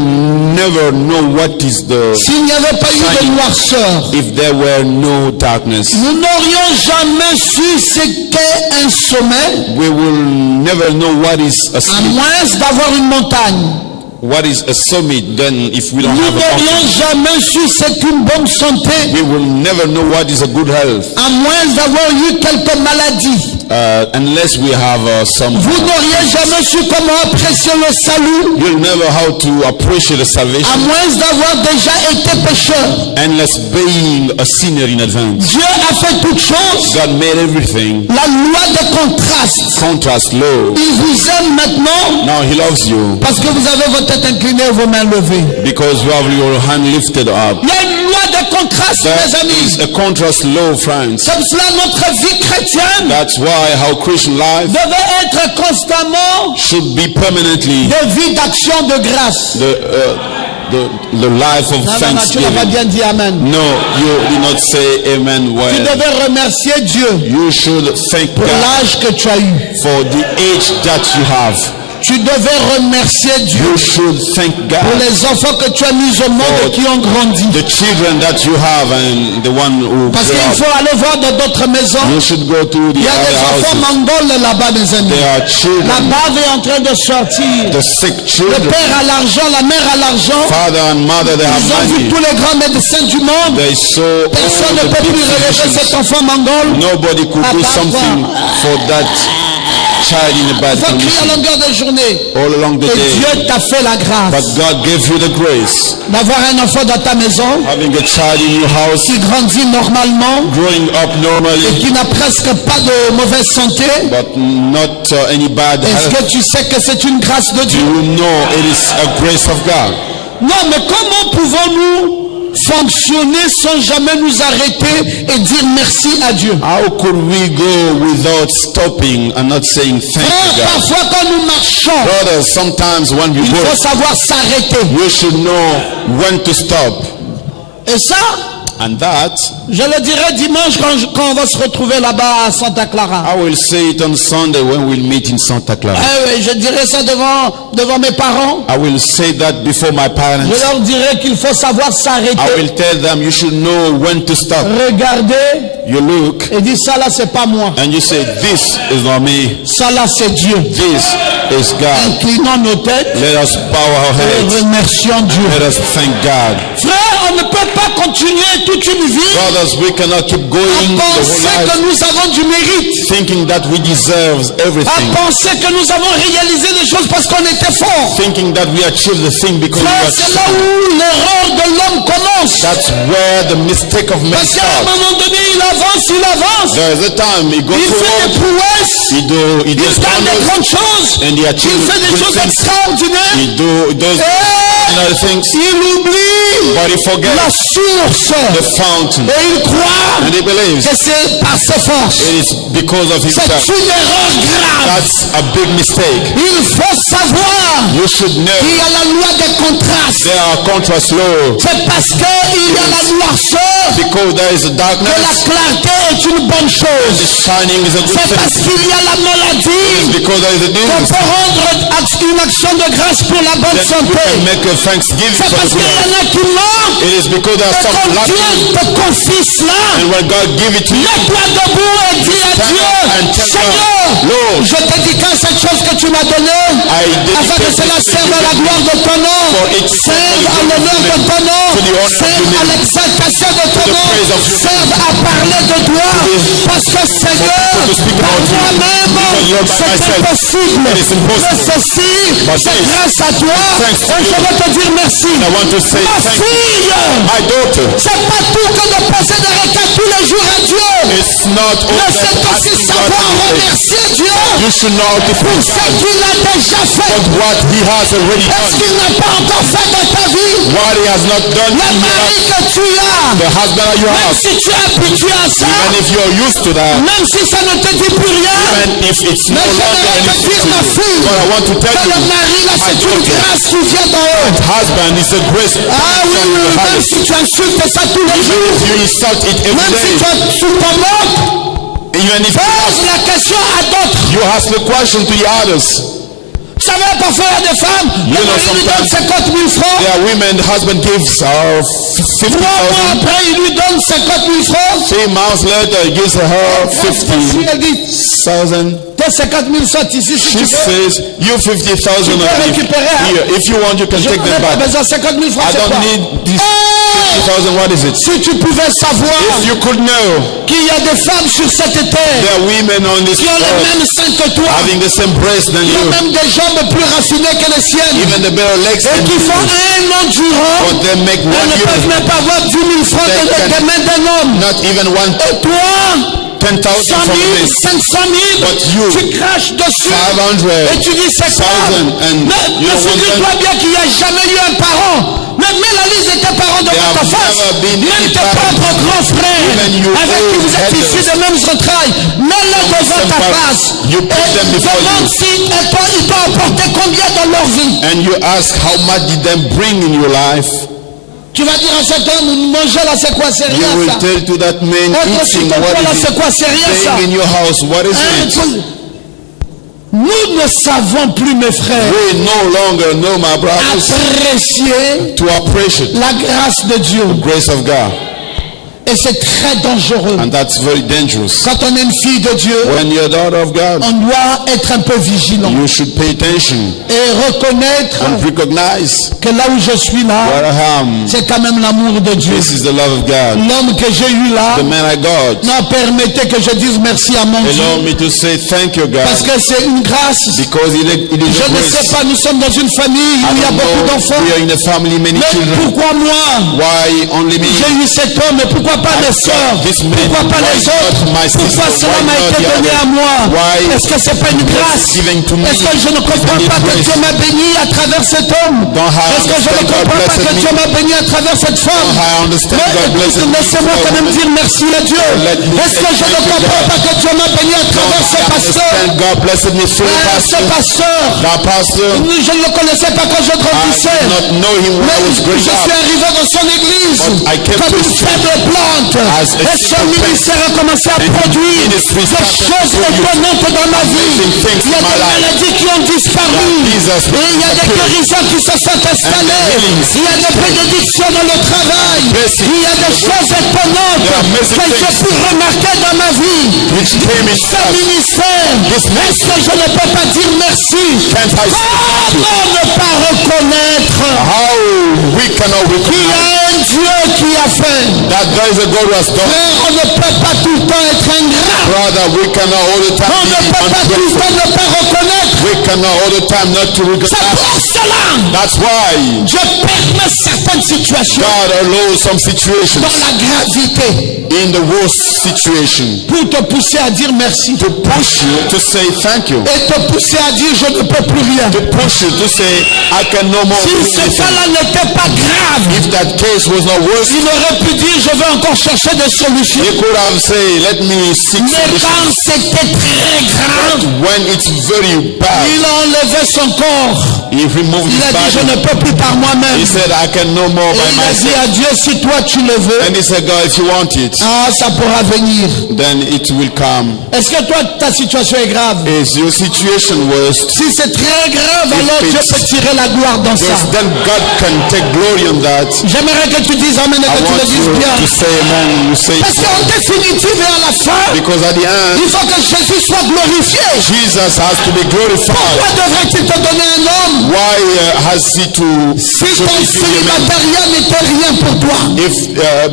never know what is the s'il n'y avait pas eu de noirceur. if there were no darkness. Nous n'aurions jamais su ce qu'est un sommet, We will never know what is a à summit. moins d'avoir une montagne. What is a summit then if we don't Nous have a n'aurions mountain? jamais su ce qu'une bonne santé, We will never know what is a good health à moins d'avoir eu quelques maladies. unless we have some. Vous n'auriez jamais su comment apprécier le salut, You'll never how to appreciate the à salvation moins d'avoir déjà été pécheur. unless being a sinner in advance. Dieu a fait toutes choses. God made everything. La loi des contrastes. Contrast law. Il vous aime maintenant Now He loves you parce que vous avez votre tête inclinée et vos mains levées. because you have your hand lifted up. Il y a une loi des contrastes, There mes is amis. a contrast law, friends. Comme cela, notre vie chrétienne That's why how Christian life devait être constamment should be permanently de vie d'action de grâce. the life of Non, tu n'as pas thanksgiving. bien dit Amen. No, you did not say amen Tu well. devais remercier Dieu You should thank pour God l'âge que tu as eu. for the age that you have. Tu devais remercier Dieu You should thank pour God. les enfants que tu as mis au monde et qui ont grandi. The children that you have and the one who Parce grew qu'il up. faut aller voir dans d'autres maisons. You should go to Il the y a des other enfants houses. mongols là-bas, mes amis. There are La children, bave est en train de sortir. the sick Le children. père a l'argent, la mère a l'argent. Father and mother, they have Ils ont vu money. tous les grands médecins du monde. They saw Personne all ne the peut big plus relever physicians. cet enfant mongol. Nobody could do something for that child in a bad Il faut crier à condition. longueur de journée. All along the Et day. Dieu t'a fait la grâce But God gave you the grace. d'avoir un enfant dans ta maison Having a child in your house, qui grandit normalement growing up et normally, qui n'a presque pas de mauvaise santé. but not any bad Est-ce health. que tu sais que c'est une grâce de Dieu? You know it is a grace of God. Non, mais comment pouvons-nous fonctionner sans jamais nous arrêter et dire merci à Dieu? How could we go without stopping and not saying thank Frère, you, God? parfois quand nous marchons, Brothers, sometimes when we il faut work, savoir s'arrêter. we should know when to stop. Et ça, And that, je le dirai dimanche quand on va se retrouver là-bas à Santa Clara. I will say it on Sunday when we'll meet in Santa Clara. Oui, je dirai ça devant mes parents. I will say that before my parents. Je leur dirai qu'il faut savoir s'arrêter. I will tell them you should know when to stop. Regardez. You look. Et dis ça là c'est pas moi. And you say this is not me. Ça là c'est Dieu. This is God. Inclinons nos têtes. Let us bow our heads. Et remercions Dieu. Let us thank God. Frère, on ne peut pas continuer toute une vie. Brothers, we cannot keep going the whole penser life que nous avons du mérite. thinking that we deserve everything. À penser que nous avons réalisé des choses parce qu'on était fort. Thinking that we achieved the thing because Frère, we are c'est là strong. où l'erreur de l'homme commence. That's where the mistake of man Parce qu'à un starts. moment donné, il avance. There is a time he goes Il fait des forward, prouesses. he does Il gagne des wonders, grandes choses. and he Il achieves fait des good choses things. extraordinaires. He does Et other things, il oublie but he la forgets source. the fountain. Et il croit And he believes que c'est par ses forces. it is because of himself. C'est une erreur grave. That's a big mistake. Il faut savoir You should know qu'il y a la loi des contrastes. there are contrast law. C'est parce qu'il y a la noirceur Because there is a que la darkness, clarté est une bonne the chose. shining is a good C'est parce thing. qu'il y a la maladie Because there is a qu'on disease, peut rendre une action de grâce pour la bonne then we santé. can make a thanksgiving C'est for parce the qu'il good y en health. a qui manquent. It is because there are Et some quand lacking. Dieu te confie cela, And when God give it to you, mets-toi debout et dis à stand Dieu, up and tell Seigneur, God, Lord, je te dédicace cette chose que tu m'as donnée, afin que dedicate cela this to serve you. à la gloire de ton nom, For it serve à l'honneur de ton nom, to the honor of serve your à name, l'exaltation de ton to the nom, praise of your serve à parler de toi, parce que Seigneur, people to speak par about you. moi-même, Because Lord, by c'est myself, impossible. it is impossible. Mais ceci, But c'est this, grâce à toi, thanks to et je you. veux te dire merci. I want to say Ma thank you. fille, My daughter, c'est pas tout que de poser des requêtes tous les jours à Dieu. it's not Mais all c'est that aussi asking God savoir to say. remercier Dieu You should know to pour thank ce God qu'il a déjà fait. for what He has already Est-ce done. qu'il n'a pas encore fait dans ta vie? What He has not done Le in your mari life, que tu as, the husband that you même have, si tu es habitué à ça, and if you're used to that, même si ça ne te dit plus rien, and if it's no mais longer j'aimerais te anything dire, to ma you, fille, but I want to tell que le you, mari là, my c'est une daughter, grâce qui vient d'en haut. husband is a grace. Ah oui, from the même highest. si tu insultes ça tous les jours, You insult it même every si day, tu t'en moques, even if pose la question à d'autres. you ask the question to the others. Vous savez, parfois il y a des femmes, le know, mari lui donne sometimes 50 000 francs. There are women, the husband gives 3 mois 50,000. après, il lui donne 50 000 francs. 3 months later, he gives her Elle dit, 50,000. tes 50 000 sont ici, si She tu veux. says, you 50,000 Tu peux are récupérer, hein? here. If you want, you can Je take n'en ai them pas back. besoin, 50 000 francs, I c'est quoi? don't need this Hey! 50,000. What is it? Si tu pouvais savoir If you could know, qu'il y a des femmes sur cette terre there are women on this qui ont les earth mêmes seins que toi, having the same breast than qui ont you, même des jambes plus raffinées que les siennes, even the better legs et than qui you, font un an durant, but they make elles one ne peuvent year, même pas avoir 10 000 francs They des can- mains d'un homme. not even one Et toi, 10,000 100 from 000, this. 500 000, But you, tu craches dessus 500, et tu dis c'est quoi? 1,000 and Mais you don't want figure-toi them. bien qu'il n'y a jamais eu un parent. Mais mets la liste de tes parents devant There ta have face. never been Même any tes parents, propres grands frères even your avec qui own vous êtes elders. issus des mêmes entrailles. Mets-les devant ta parents, face. you put them Et before demande you. si ils t'ont apporté combien dans leur vie. And you ask how much did them bring in your life. Tu vas dire à cet homme, manger là c'est quoi? C'est You rien will ça. tell to that man Autre sur eating ton what toit là is c'est quoi? C'est rien it ça. staying in your house. What is Hein, it? nous ne savons plus, mes frères, We no longer know, my brothers, apprécier to appreciate la grâce de Dieu. the grace of God. Et c'est très dangereux. And that's very dangerous. Quand on est une fille de Dieu, When you're a daughter of God, on doit être un peu vigilant you should pay attention et reconnaître and recognize que là où je suis là, where I am. c'est quand même l'amour de Dieu. This is the love of God. L'homme que j'ai eu là, The man I got. non, permettez que je dise merci à mon Dieu. Allow me to say thank you, Parce God, que c'est une grâce. because it is Je a ne sais grace. pas, nous sommes dans une famille I où il y a don't beaucoup know, d'enfants. we are in a family, many Mais children. pourquoi moi? Why only me? J'ai eu cet homme, mais pourquoi pas mes sœurs? Pourquoi pas les autres? Pourquoi cela m'a été donné à moi? Est-ce que c'est pas une grâce? Est-ce que je ne comprends pas que Dieu m'a béni à travers cet homme? Est-ce que je ne comprends pas que Dieu m'a béni à travers cette femme? Laissez-moi quand même dire merci à Dieu. Est-ce que je ne comprends pas que Dieu m'a béni à travers ce pasteur? Ce pasteur, je ne le connaissais pas quand je grandissais, mais je suis arrivé dans son église comme une faible plante, et son ministère a commencé à produire des choses étonnantes dans ma vie. Il y a des maladies qui ont disparu, et il y a des guérisons qui se sont installées, il y a des bénédictions dans le travail, il y a des choses étonnantes que j'ai pu remarquer dans ma vie. Ce ministère, est-ce que je ne peux pas dire merci? Comment ne pas reconnaître qu'il y a un Dieu qui a fait? Frère, on ne peut pas tout le temps être ingrat. On ne peut pas tout le temps ne pas reconnaître. C'est pour cela Dieu permet certaines situations dans la gravité pour te pousser à dire merci, to push you to say thank you, et te pousser à dire je ne peux plus rien. to push you to say I can no more do Si ce anything. cas-là n'était pas grave, If that case was not worse, il aurait pu dire je vais encore chercher des solutions. he could have said let me seek Mais quand solutions. c'était très grave, When it's very bad, il a enlevé son corps. he removed Il his a dit je body. ne peux plus par moi-même. He said I can no more Et by il a dit myself. à Dieu si toi tu le veux, And he said, God, if you want it, ça pourra venir. then it will come. Est-ce que toi ta situation est grave? Is your situation worse? Si c'est très grave, alors Dieu it's- peut tirer la gloire dans ça. Yes, then God can take glory on that. J'aimerais que tu dises amen et I que tu want le dises you bien. to say amen. You say Parce qu'en définitive et à la fin, because at the end, il faut que Jésus soit glorifié. Jesus has to be glorified. Pourquoi devrait-il te donner un homme Why has he to si to ton give you a man? célibataire n'était rien pour toi? If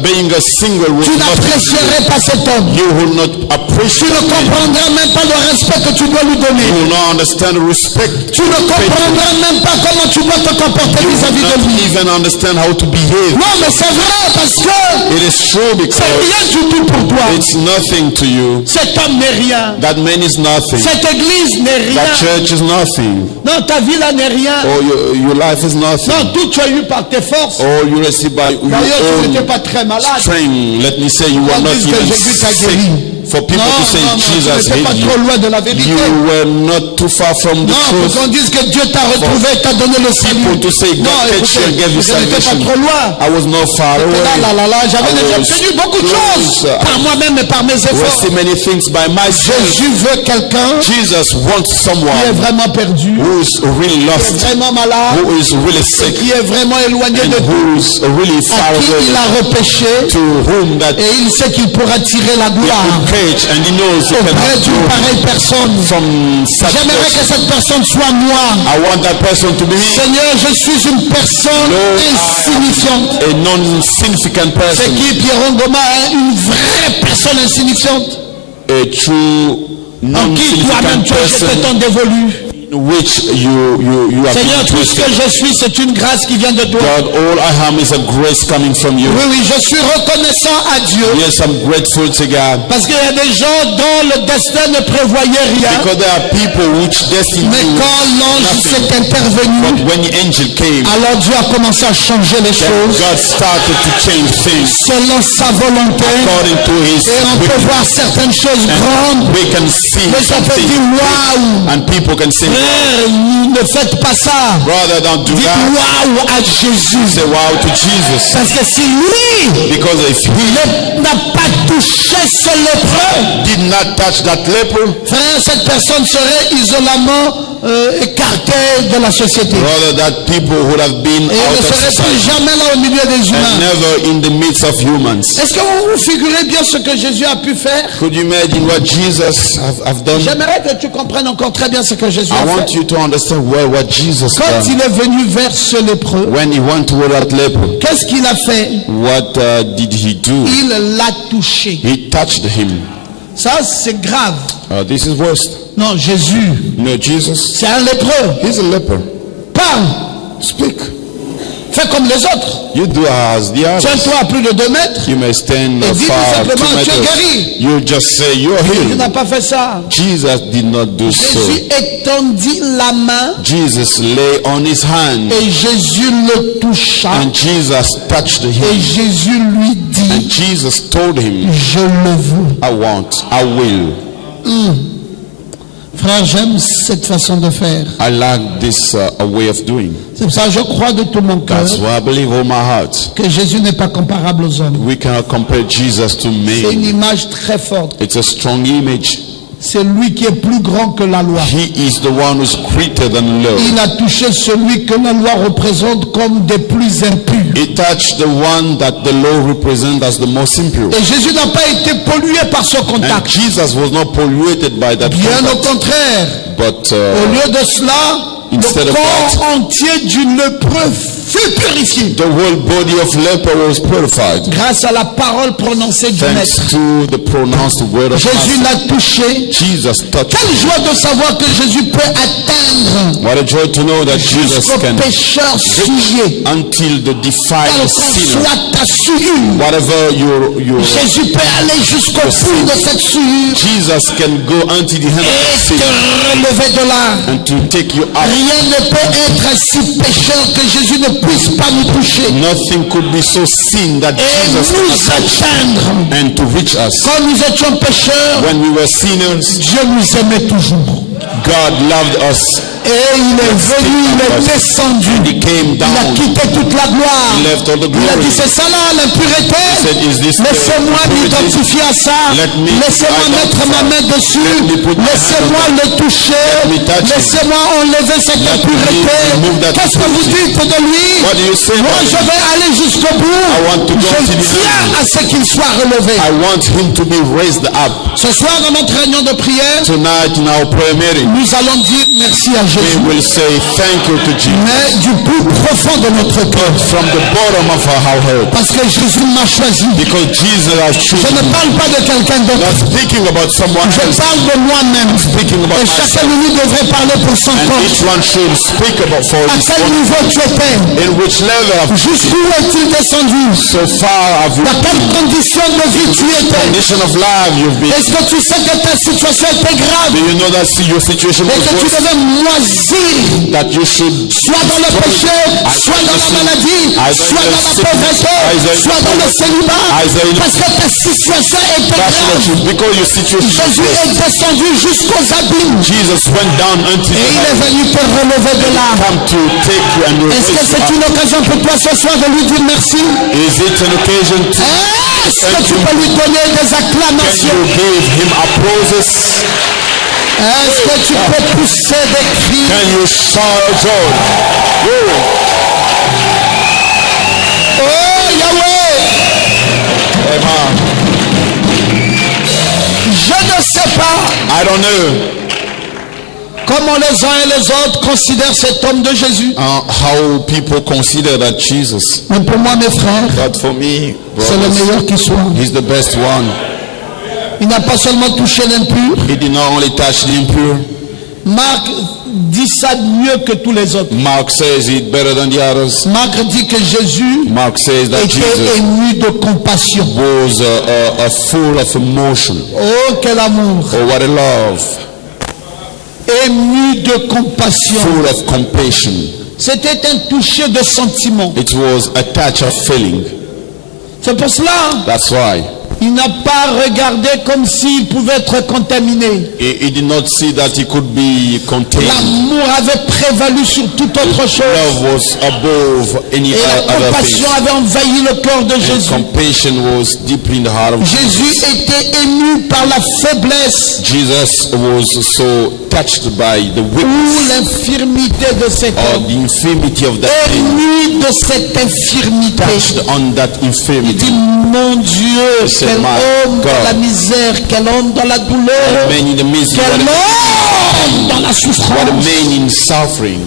being a single was Tu not, n'apprécierais pas cet homme. you will not Tu appreciate ne him. comprendras même pas le respect que tu dois lui donner. You will not understand the respect. Tu ne comprendras même pas comment tu dois te comporter You vis-à-vis will de not lui. even understand how to behave. Non, mais c'est vrai parce que It is true c'est because rien du tout pour toi. it's nothing to you. Cet homme n'est rien. That man is nothing. Cette église n'est That rien. church is nothing. Non, ta vie là n'est rien. Or your life is nothing. Non, tout tu as eu par tes forces. Or you receive by your D'ailleurs, tu n'étais own pas très malade. strength. Let me say you were On not dit que even Jésus t'a sick. guéri. For people to say tu Jesus n'étais pas healed trop you. loin de la vérité. You were not too far from the Non, pour truth. qu'on dise que Dieu t'a retrouvé et t'a donné le salut. People to say God Non, touched écoutez, you and gave you je n'étais pas salvation. trop loin. I was not far away. Là, j'avais I déjà was obtenu beaucoup de close. choses par moi-même et par mes I efforts. see many things by myself. Jésus veut quelqu'un Jesus wants qui est someone vraiment perdu, who is really qui est lost, vraiment malade, who is really sick, qui est vraiment éloigné and de Dieu, who is really far à qui il away, a repêché, to whom that et il sait qu'il pourra tirer la gloire encourage, and he knows he can auprès have d'une pareille personne. from such J'aimerais que person. cette personne soit moi. I want that person to be Seigneur, je suis une personne insignifiante. a non-significant C'est person, qui Pierron Goma, hein? Une vraie personne insignifiante a true en qui toi-même non-significant tu as jeté person ton dévolu. in which you have Seigneur, been tout ce que twisted. je suis, c'est une grâce qui vient de toi. God, all I am is a grace coming from you. Oui, oui, je suis reconnaissant à Dieu. Yes, I'm grateful to God. Parce qu'il y a des gens dont le destin ne prévoyait rien. Because there are people which destiny Mais quand l'ange nothing. s'est intervenu, But when the angel came, alors Dieu a commencé à changer les then choses God started to change things selon sa volonté. according to his Et on peut will. voir certaines choses grandes. We can see Mais on peut something dire waouh. and people can say, Frère, ne faites pas ça. brother, don't do Dites that. waouh à Jésus. Say wow to Jesus. Parce que si lui Because if he n'a pas touché ce lépreux, did not touch that leper, frère, cette personne serait isolément écartée de la société. brother, that people would have been Et elle out ne of serait plus society jamais là au milieu des and humains. never in the midst of humans. Est-ce que vous vous figurez bien ce que Jésus a pu faire? Could you imagine what Jesus have done? J'aimerais que tu comprennes encore très bien ce que Jésus I a want fait. you to understand well what Jesus Quand done. il est venu vers ce lépreux, When he went toward that leper, qu'est-ce qu'il a fait? what did he do? Il l'a touché. He touched him. Ça, c'est grave. This is worse. Non, Jésus, No, Jesus, c'est un lépreux. he's a leper. Parle. Speak. Fais comme les autres. You do as the others. Tiens-toi à plus de 2 mètres. You may stand Et dis tout far 2 simplement, tu es meters. guéri. You just say you're Il healed. n'a pas fait ça. Jesus did not do so. Jésus étendit la main Jesus lay on his hand et Jésus le toucha. and Jesus touched Et him. Jésus lui dit, And Jesus told him, je le veux. I will. Frère, j'aime cette façon de faire. I like this a way of doing. C'est pour ça que je crois de tout mon cœur That's why I believe all my heart. que Jésus n'est pas comparable aux hommes. We cannot compare Jesus to C'est une man. image très forte. It's a strong image. C'est lui qui est plus grand que la loi. He is the one who's greater than law. Il a touché celui que la loi représente comme des plus impurs. He touched the one that the law represents as the most impure. Et Jésus n'a pas été pollué par ce And contact. Jesus was not polluted by that Bien au contact. contraire, But au lieu de cela, Instead le of corps entier du lépreux fut purifié the whole body of leper was purified. grâce à la parole prononcée du Thanks Maître. to the pronounced word of Jésus Master. l'a touché. Jesus touched Quelle him. joie de savoir que Jésus peut atteindre What a joy to know that Jesus jusqu'au can pécheur reach souillé. until the Quelle defiled qu'en sinner. soit ta souillure, Whatever your Jésus peut aller jusqu'au bout de cette souillure Jesus can go unto the hand et of te sin relever de là. and to take you out. Rien ne peut être si pécheur que Jésus ne puisse pas nous toucher Nothing could be so sin that et Jesus nous cannot touch atteindre. and to reach us. Quand nous étions pécheurs, When we were sinners, Dieu nous aimait toujours. God loved us. Et il est venu, il est descendu. He came Il a down. quitté toute la gloire. He left all the Il a dit, glory. c'est ça là, l'impureté. said, "Is this the Laissez-moi impurity? m'identifier à ça. Let me Laissez-moi mettre ma main dessus. Let me put my Laissez-moi hand on le toucher. Let me touch him. Laissez-moi enlever cette Let me impureté. remove that Qu'est-ce que vous dites de lui? What do you say Moi, about je him? vais aller jusqu'au bout. I want to go Je to the tiens end. à ce qu'il soit relevé. I want him to be raised up. Ce soir, dans notre réunion de prière, Tonight in our prayer meeting, nous allons dire merci à we Jésus. will say thank you to Jesus. Mais du plus profond de notre cœur. From the bottom of our heart. Parce que Jésus m'a choisi. Because Jesus has Je chosen ne me. parle pas de quelqu'un d'autre. Not speaking about someone Je else. parle de moi-même. Speaking about Et myself. chacun de nous devrait parler pour son And compte. each one should speak about for À his quel own. niveau tu étais? In which level of Jusqu'où est-il descendu? so far have you Dans quelle condition de vie tu étais? condition of life you've been? Est-ce que tu sais que ta situation était grave? Do you know that your situation Et was que tu worse? devais moisir, That you should soit dans le péché, soit dans la maladie, soit dans la pauvreté, soit dans le célibat, parce que ta situation était grave. because your situation was Jésus worse. est descendu jusqu'aux abîmes. Jesus went down unto Et the il est heaven. venu te relever de là. Come to take you and Est-ce que raise you c'est up. une occasion pour toi ce soir de lui dire merci? Is it an occasion to Est-ce que tu peux lui donner des can acclamations? you give him applauses? Est-ce que tu peux pousser des cris? Can you shout joy? Oh Yahweh! Amen. Je ne sais pas I don't know comment les uns et les autres considèrent cet homme de Jésus. how people consider that Jesus, Mais pour moi, mes frères, but for me, c'est le brothers, meilleur qui soit. he's the best one. Il n'a pas seulement touché l'impur. He did not only touch the impure. Marc dit ça mieux que tous les autres. Mark says it better than the others. Marc dit que Jésus Mark says that était Jesus ému de compassion. was full of emotion. Oh, quel amour! Oh, what a love. Ému de compassion. Full of compassion. C'était un toucher de sentiment. It was a touch of feeling. C'est pour cela, That's why. il n'a pas regardé comme s'il pouvait être contaminé. He did not see that he could be contained. L'amour avait prévalu sur toute autre chose. Love was above any Et la other thing. compassion avait envahi le cœur de Jésus. Compassion was deep in the heart of Jésus Jesus. était ému par la faiblesse Jesus was so touched by the ou weakness l'infirmité de cet or homme. the infirmity of that thing. Ému de cette infirmité. Touched on that Il infirmity. dit, mon Dieu, said, quel "My homme God. dans la misère, quel homme dans la douleur, Man in the midst, quel what homme dans la a souffrance. man in suffering.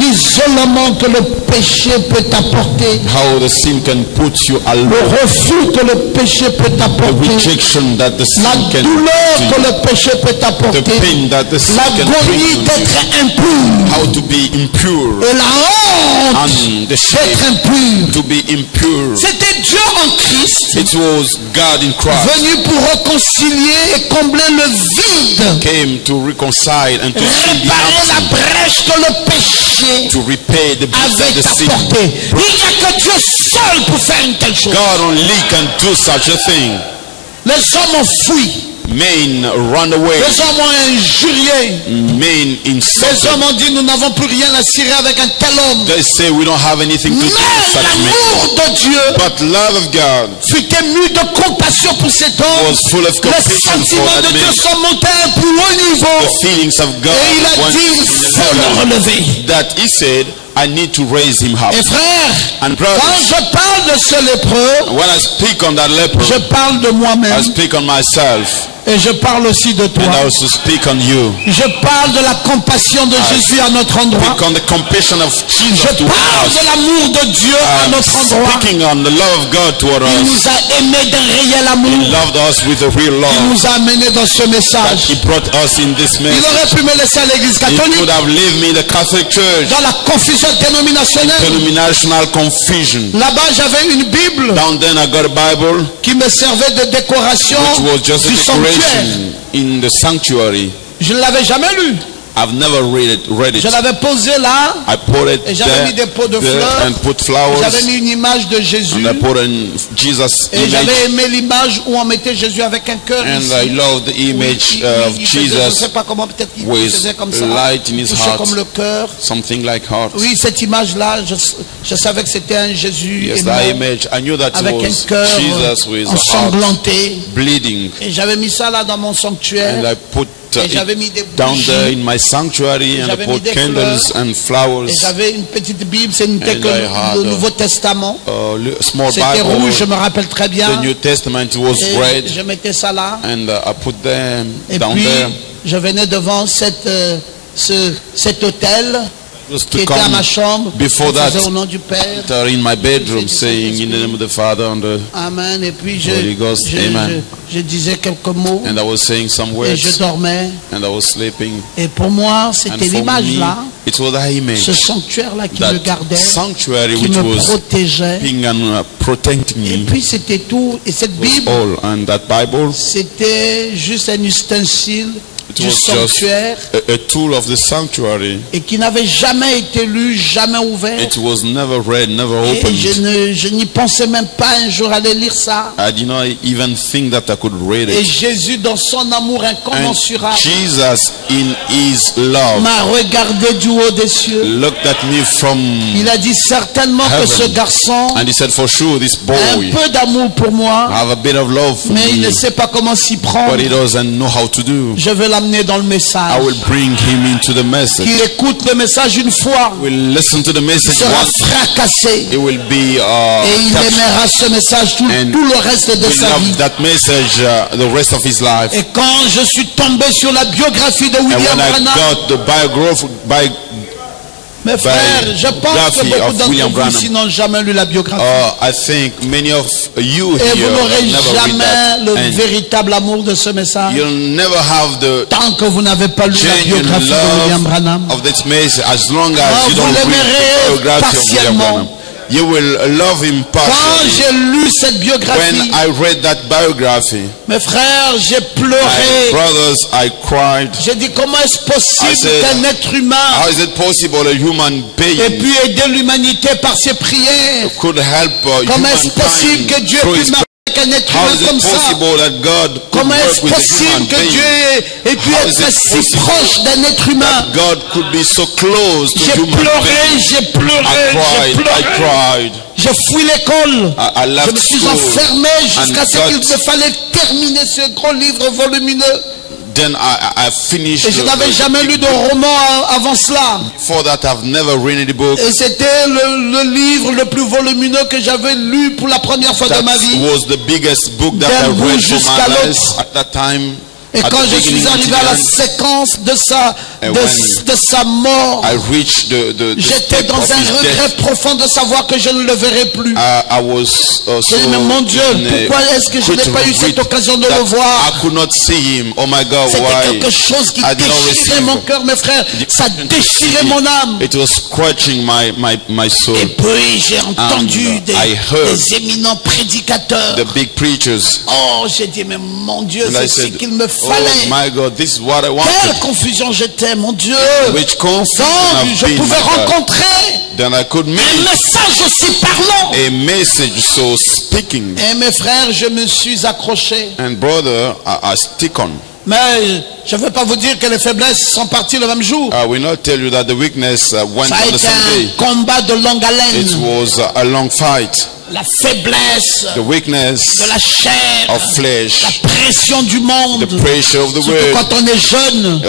l'isolement que le péché peut t'apporter, how the sin can put you alone, le refus que le péché peut the t'apporter, rejection that the sin la can douleur bring que to you, le péché peut the t'apporter, pain that the sin can l'agonie bring to you, d'être impur how to be impure et la honte and the d'être shame impur. to be impure. C'était Dieu en Christ It was God in Christ venu pour réconcilier et combler le vide, came to reconcile and to fill the réparer la absence, brèche que le péché to repay the blood avait that the sin. apporté. Il n'y a que Dieu seul pour faire une telle chose. God only can do such a thing. Les hommes ont fui, Men run away. les hommes ont injurié, Men les insulted. hommes ont dit nous n'avons plus rien à cirer avec un tel homme. They say we don't have anything to do Mais with such men. l'amour de Dieu But love of God fut ému de compassion pour cet homme. was full of Les compassion for sentiments that de Dieu man. sont montés à un plus haut niveau. The feelings of God Et il a went dit il in the faut le level relever. that he said, I need to raise him up. Et frère, And quand brothers, je parle de ce lépreux, when I speak on that leper, je parle de I moi-même speak on myself, et je parle aussi de toi. and I also speak on you. Je parle de la compassion de Jésus à notre endroit. Speak on the compassion of Jesus Je to parle us. de l'amour de Dieu à notre endroit. Speaking on the love of God toward Il us. nous a aimés d'un réel amour. He loved us with a real Il love. nous a amenés dans ce That message. he brought us in this Il message. aurait pu me laisser à l'église He catholique could have left me in the Catholic Church. dans la confusion dénominationnelle. Denominational confusion. Là-bas, j'avais une Bible Down then I got a Bible qui me servait de décoration which was just a du sanctuaire. decoration in the sanctuary. Je ne l'avais jamais lu. I've never read it. Je l'avais posé là I put it et j'avais mis des pots de there fleurs. and put flowers, J'avais mis une image de Jésus. and I put in Jesus' Et image, j'avais aimé l'image où on mettait Jésus avec un cœur and ici. I love the image Il of faisait, je ne Jesus sais pas comment, peut-être qu'il with faisait comme ça. light in his Touchait heart. comme le cœur. something like heart. Oui, cette image-là, je savais que c'était un Jésus Yes, aimant, that image. I knew that it avec un was cœur Jesus with a heart ensanglanté. bleeding, Et j'avais mis ça là dans mon sanctuaire. and I put Et j'avais mis it des down bougies. there in my sanctuary, and I J'avais mis put des candles fleurs. and flowers. Et j'avais une petite Bible, ce n'était And que I had le Nouveau Testament. A small C'était Bible. rouge, je me rappelle très bien. The New Testament was Et red, je mettais ça là. and I put them Et down puis, there. je venais devant cet hôtel Just qui to était à ma come chambre. before Je faisais that, au nom du Père. enter in my bedroom, saying in the name of the Father and Amen. Et puis Holy Ghost, amen. je disais quelques mots I was saying some et je words, dormais. and I was sleeping. Et pour moi, And c'était for l'image me, là, it was that image, ce sanctuaire-là qui me that gardait, sanctuary qui which me was protégeait. being and protecting Et me. puis c'était tout. Et cette Was Bible, all, and that Bible, c'était juste un ustensile it du was just sanctuaire a tool of the sanctuary. et qui n'avait jamais été lu, jamais ouvert. It was never read, never Et opened. je n'y pensais même pas un jour aller lire ça. I did not even think that I could read Et it. Jésus, dans son amour And incommensurable, Jesus, in His love, m'a regardé du haut des cieux. looked at me from Il a dit certainement que heaven. ce garçon and He said, "For sure, this a un boy peu d'amour pour moi, have a bit of love for mais il me, ne sait pas comment s'y prendre. but he doesn't know how to do. Je vais l'amener dans le message. I will bring him into the message. Qu'il écoute le message une fois, Will listen to the il message sera once. fracassé. It will be Et il touched, aimera ce message tout and le reste de will sa vie. love that message the rest of his life. Et quand je suis tombé sur la biographie de And William when I Branham, got the mes frères, je pense que beaucoup of William d'entre vous Branham. ici n'ont jamais lu la biographie. I think many of you Et here vous n'aurez have never read jamais that. le And véritable amour de ce message you'll never have the tant que vous n'avez pas lu la genuine biographie de William Branham. love of this message as long as Ah, you vous don't read l'aimerez the biography of William partiellement. Branham. You will love him Quand partially. j'ai lu cette When biographie, I read that biography, mes frères, j'ai my pleuré. brothers, I cried. J'ai dit comment est-ce I possible said, qu'un être humain How is it possible a human ait being pu aider l'humanité par ses prières? could help Comment est-ce possible que humankind Dieu through puisse his marcher avec un être How humain is it comme ça? possible that God could Comment est-ce work with a human possible que being? Dieu ait pu How is être it si possible proche d'un être humain? God could be so close to J'ai human pleuré, being. j'ai pleuré, I j'ai cried, I pleuré. cried. J'ai fui l'école. I Je left me suis school. enfermé jusqu'à and ce got- qu'il me fallait terminer ce gros livre volumineux. Then I finished. Et je n'avais jamais lu de roman avant cela. Before that, I've never read any book. Et c'était le livre le plus volumineux que j'avais lu pour la première fois That de ma vie. was the biggest book that D'un I bout read for jusqu'à my l'autre. life at that time. Et At quand the je suis beginning arrivé to à the la end. séquence de ça, de sa mort, I reached the j'étais step dans of un his regret death, profond de savoir que je ne le verrai plus. I was so J'ai dit, mais mon Dieu, pourquoi est-ce que je n'ai pas eu cette occasion de le voir? I could not see him. Oh my God, C'était why? quelque chose qui I did not déchirait receive mon cœur, mes frères. Ça déchirait mon âme. It was scratching my soul. Et puis j'ai entendu And, I heard des éminents prédicateurs. The big preachers. Oh, j'ai dit, mais mon Dieu, And c'est I ce said, qu'il me oh fallait. my God, this is what I wanted. Quelle confusion j'étais, mon Dieu. Which confusion Donc, I've je been, pouvais my God. rencontrer Then I could un meet message aussi parlant. a message so speaking. Et mes frères, je me suis accroché. And brother, I stick on. Mais je ne veux pas vous dire que les faiblesses sont parties le même jour. I will not tell you that the weakness went Ça a on the été same day. un combat de longue It haleine. was a long fight. La faiblesse The weakness de la chair, of flesh, la pression du monde. the pressure of the Surtout world. quand on est jeune,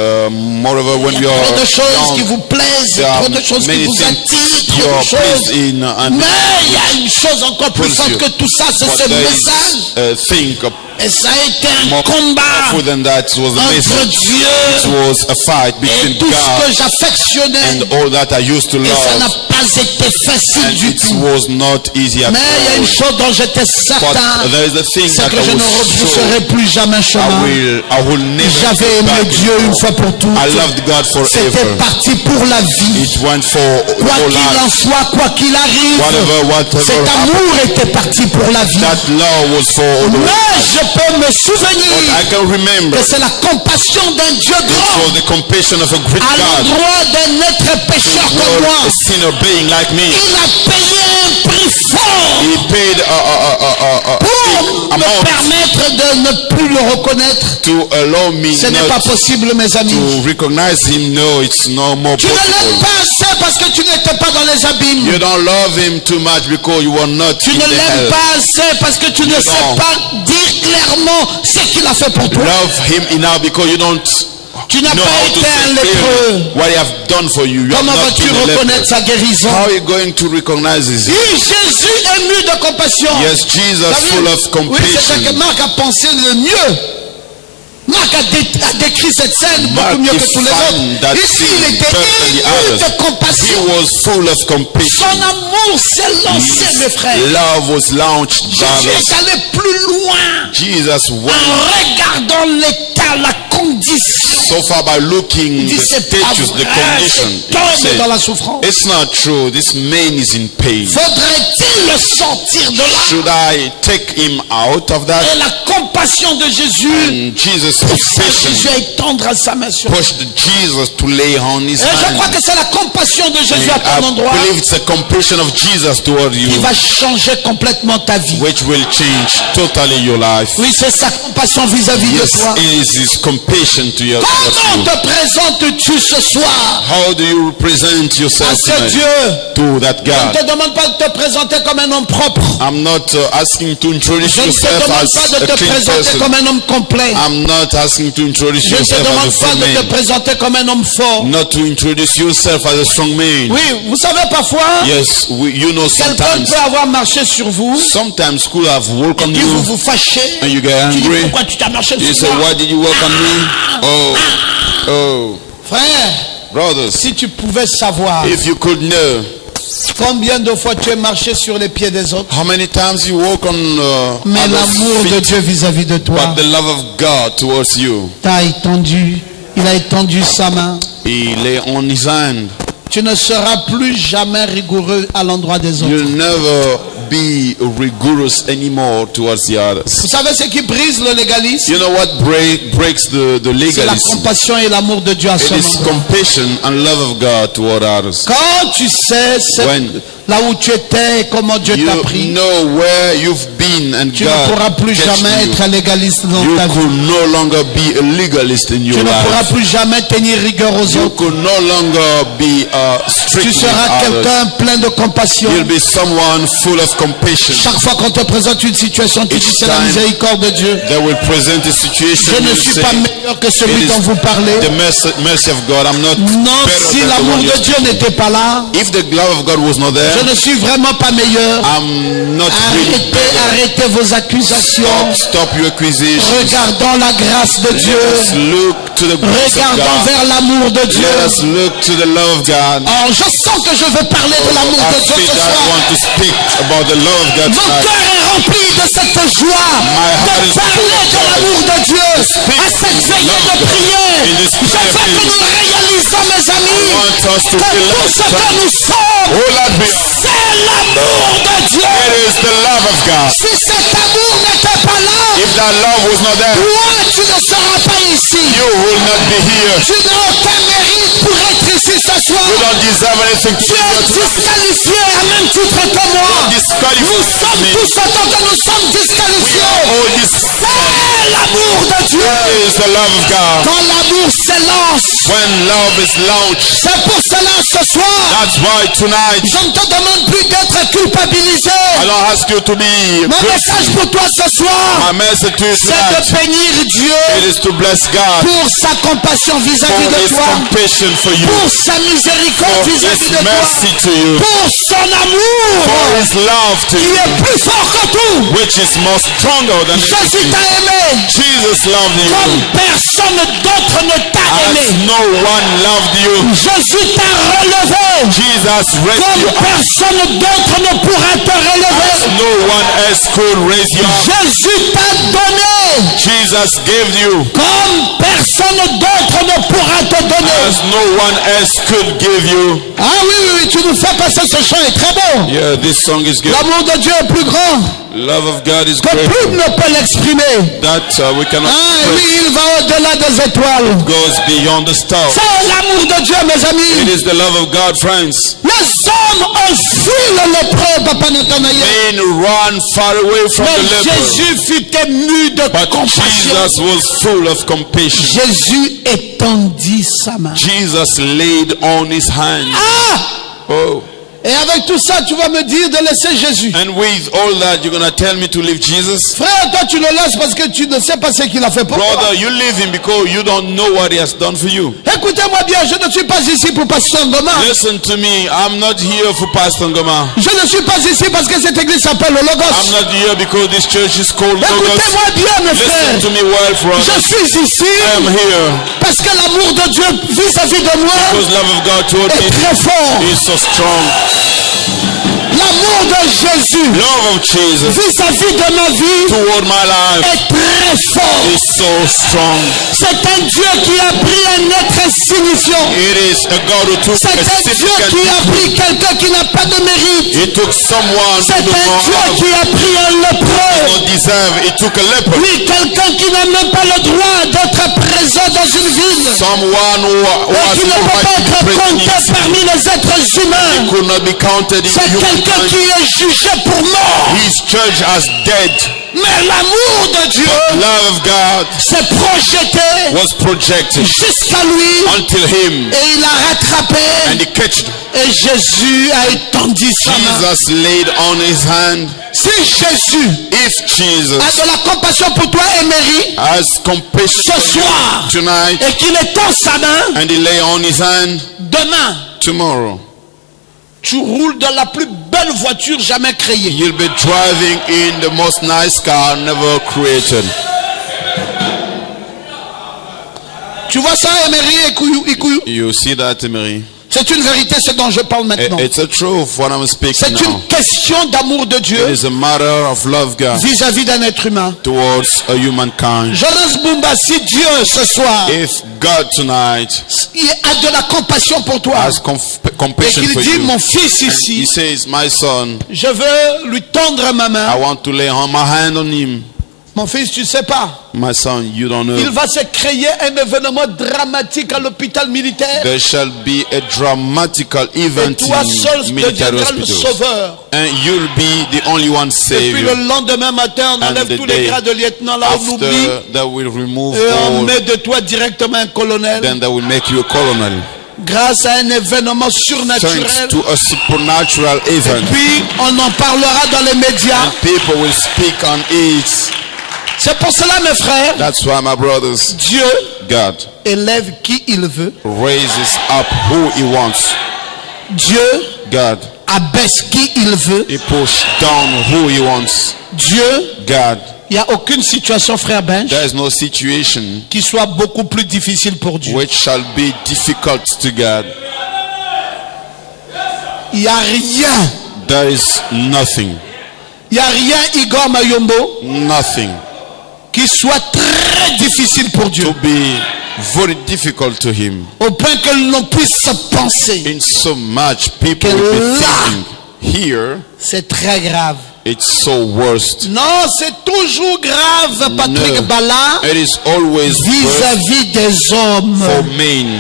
Moreover, when il y you a trop are de choses qui young, vous plaisent, there are trop de choses qui many vous things attirent, you trop are de choses. pleased in, and Mais il y a une chose encore plus pulls forte you. que tout ça, c'est But ce there message. is a thing Et ça a été un more combat powerful than that. It was a entre message. Dieu It was a fight et between tout ce que God j'affectionnais. and all that I used to Et ça n'a love. pas été facile And du it tout. was not easy at Mais il y a une all. chose dont j'étais certain, But there is a thing c'est that que I je ne was repousserai sure plus jamais chemin. I will never J'avais go aimé back. Dieu une fois pour toutes. I loved God C'était forever. parti pour la vie. It went for Quoi all qu'il en life. soit, quoi qu'il arrive, Whatever cet happened, amour était parti pour la vie. that love was for all the Mais life. je peux me souvenir I can remember que c'est la compassion d'un Dieu it grand was the compassion of a great à God l'endroit d'un être pécheur comme toward moi. a sinner being like me. Il a payé un prix fort He paid a pour big me amount permettre de ne plus le reconnaître. to allow me Ce n'est pas not possible, mes amis. to recognize him. No, it's no more Tu ne l'aimes possible. pas assez parce que tu n'étais pas dans les abîmes. You don't love him too much because you are not Tu in ne the l'aimes hell. pas assez parce que tu ne sais don't. pas dire clairement ce qu'il a fait pour toi. Love him enough because you don't Tu n'as know pas how to été un say lépreux. clearly what he have done for you. You have Comment not vas-tu been a leper. reconnaître sa guérison? How are you going to recognize this? Oui, Jésus est mu de compassion. Yes, Jesus, T'as vu? full of Oui, c'est ça que compassion. Marc a pensé le mieux. Marc a décrit cette scène Mark beaucoup mieux que tous les defined that autres. Ici, il scene était better than the ému others. de He compassion. was full of compassion. Son amour s'est lancé, mes frères. Love was launched by Jésus us. est allé plus loin Jesus went en regardant l'état, la condition. so far by looking Il dit, the c'est pas status, the vrai, condition. cet homme He est said, dans la souffrance. it's not true. This man is in pain. Faudrait-il le sortir de là? Should I take him out of that? Et la compassion de Jésus And Jesus' poussa compassion Jésus à étendre sa main sur lui. pushed Jesus to lay on his Et je crois hand. que c'est la compassion de Jésus à I ton endroit believe it's a compassion of Jesus toward qui you, va changer complètement ta vie. which will change totally your life. Oui, c'est sa compassion vis-à-vis Yes, de toi. it is his compassion to you. Comment te présentes-tu ce soir How do you represent à yourself ce tonight Dieu? to that Je ne God? te demande pas de te présenter comme un homme propre. I'm not asking to introduce Je ne te yourself demande as pas de a te clean présenter person. comme un homme complet. I'm not asking to introduce Je ne te yourself as a demande pas strong de te man. présenter comme un homme fort. Not to introduce yourself as a strong man. Oui, vous savez parfois, Yes, you know quelqu'un sometimes. peut avoir marché sur vous, Sometimes could have worked on puis vous you vous fâchez. and you get Tu dis angry. pourquoi tu t'as marché You sur say, moi? why did you work on me? Oh, Frère, brothers, si tu pouvais savoir if you could know combien de fois tu es marché sur les pieds des autres, how many times you walk on mais l'amour de others' feet, Dieu vis-à-vis de toi but the love of God towards you, t'a étendu, il a étendu sa main. He lay on his hand. Tu ne seras plus jamais rigoureux à l'endroit des autres. You'll never be rigorous anymore towards the others. Vous savez ce qui brise le légalisme? You know what breaks the C'est la legalism? compassion et l'amour de Dieu à It son is endroit. compassion and love of God toward others. Quand tu sais When là où tu étais et comment Dieu t'a you pris, know where you've been and tu ne God pourras plus gets jamais you, être un légaliste dans you ta vie. could no longer be a legalist in Tu your ne pourras life. plus jamais tenir rigueur aux You autres. could no longer be strict Tu with seras others. quelqu'un plein de compassion. You'll be someone full of compassion. Chaque fois qu'on te présente une situation, tu Each dis c'est la time miséricorde de Dieu. That will present a situation. Je ne you suis say, pas meilleur que celui it dont is vous parlez. the mercy of God. I'm not Non, better si than the l'amour one de you- Dieu n'était pas là, If the love of God was not there, Je ne suis vraiment pas meilleur. I'm not really better. Arrêtez vos accusations. Stop your accusations. Regardons la grâce de Dieu. Let us look to the grace of Regardons God. vers l'amour de Dieu. Let us look to the love of God. Oh, je sens que je veux parler de l'amour I de Dieu feel ce that I soir. want to speak about the love of God Mon tonight. cœur est rempli de cette joie heart de is parler full of de joy. l'amour de Dieu Speak à cette veillée love de prière. in this Je veux prayer que meeting. nous réalisons, mes amis, I want us to que tout realize ce que that nous sommes, all that we are, c'est l'amour de Dieu. it is the love of God. Si cet amour n'était pas là, If that love was not there, toi, tu ne seras pas ici. you will not be here. Tu n'as aucun mérite pour être ici ce soir. You don't deserve anything to Tu be here es tonight. disqualifié à même titre que moi. Nous sommes Me. tous autant que nous sommes disqualifiés. All this C'est l'amour de Dieu. is the love of God. Quand l'amour s'élance, When love is launched, c'est pour cela ce soir. that's why tonight Je ne te demande plus d'être culpabilisé. I don't ask you to be Mon message guilty. pour toi ce soir, My message to you c'est de tonight, bénir Dieu it is to bless God pour sa compassion vis-à-vis for de His toi, compassion for you, pour sa miséricorde for vis-à-vis His de toi, mercy to you, pour son amour for His love to qui you, est plus fort que tout. which is more stronger than Jésus anything. t'a aimé Jesus loved comme you personne d'autre ne t'a as aimé. no one loved you. Jésus t'a relevé Jesus raised comme you up personne d'autre ne pourra te as relever. no one else could raise you up. Jésus t'a donné Jesus gave you comme personne d'autre ne pourra te donner. as no one else could give you. Ah oui, oui, oui, tu nous fais passer ce chant, est très beau. Yeah, this song is good. L'amour de Dieu est plus grand Love of God is que great. plus ne peut l'exprimer. That we cannot Ah oui, express. il va au-delà des étoiles. Goes beyond the stars. C'est l'amour de Dieu, mes It amis. is the love of God, friends. Les hommes ont fui le lépreux, Papa Nathanaël. Men run far away from the Mais leper, Jésus fut ému de but compassion. Jesus was full of compassion. Jésus étendit sa main. Jesus laid on his hand. Ah! Oh, Et avec tout ça, tu vas me dire de laisser Jésus. and with all that, you're gonna tell me to leave Jesus? Frère, toi tu le laisses parce que tu ne sais pas ce qu'il a fait pour toi. Brother, you leave him because you don't know what he has done for you. Écoutez-moi bien, je ne suis pas ici pour Pasteur Ngoma. Listen to me. I'm not here for Pastor Ngoma. Je ne suis pas ici parce que cette église s'appelle le I'm Logos. not here because this church is called Logos. Écoutez-moi bien, mes Listen frères. to me well, Je brother. suis ici I am here parce que l'amour de Dieu vis-à-vis de moi because love of God toward est me très fort. is so strong. L'amour de Jésus Love of Jesus vis-à-vis de ma vie toward my life est très fort. is so strong. C'est un Dieu qui a pris un être insignifiant. It is a God who took C'est a un Dieu significant qui a people. pris quelqu'un qui n'a pas de mérite. He took someone C'est who un Dieu did qui a pris un lépreux. not deserve. He took a leper. Oui, quelqu'un qui n'a même pas le droit d'être présent dans une ville. Someone who Et has qui ne no peut pas right to être be compté present. parmi les êtres humains. Could not be counted in C'est the human quelqu'un qui kind. est jugé pour mort. His church as dead. Mais l'amour de Dieu Love of God s'est projeté was projected jusqu'à lui. until him, Et il a rattrapé. and he catched. Et Jésus a étendu sa main. Jesus laid on his hand. Si Jésus If Jesus a de la compassion pour toi, Emery, has compassion ce for you soir, tonight, et qu'il étend sa main, and he lay on his hand demain, tomorrow, tu roules dans la plus belle voiture jamais créée. you'll be driving in the most nice car never created. Tu vois ça, Emery et Kouyou? You see that, Mary? C'est une vérité, ce dont je parle maintenant. It's a truth what I'm speaking C'est now. une question d'amour de It Dieu is a matter of love God vis-à-vis d'un être humain. towards a humankind. Jonas Bumba, si Dieu ce soir If God tonight il a de la compassion pour toi has et compassion qu'il for dit you, mon fils and ici, he says, my son, je veux lui tendre ma I main. want to lay on my hand on him. Mon fils, tu sais pas, My son, you don't il know. va se créer un événement dramatique à l'hôpital militaire. There shall be a dramatical Et event toi seul in military deviendras le hospitals. sauveur. And you'll be the only one Et puis le savior. lendemain matin, on And enlève the tous les day grades de lieutenant là, on oublie. After that will remove Et on all, met de toi directement un colonel. then that will make you a colonel. Grâce à un événement surnaturel. Thanks to a supernatural Et event. puis on en parlera dans les médias. And people will speak on it. C'est pour cela, mes frères, That's why, my brothers, Dieu God élève qui il veut. raises up who he wants. Dieu God abaisse qui il veut. He pushes down who he wants. Dieu, God. il n'y a aucune situation, frère Benj, There is no situation qui soit beaucoup plus difficile pour Dieu. which shall be difficult to God. Il n'y a rien. There is nothing. Il n'y a rien, Igor Mayombo, Nothing qui soit très difficile pour Dieu. to be very difficult to him. Au point que l'on puisse penser. In so much people Que will be là- thinking, here C'est très grave. it's so worst. Non, c'est toujours grave, Patrick No. Bala, It is always worst vis-à-vis des hommes. for men.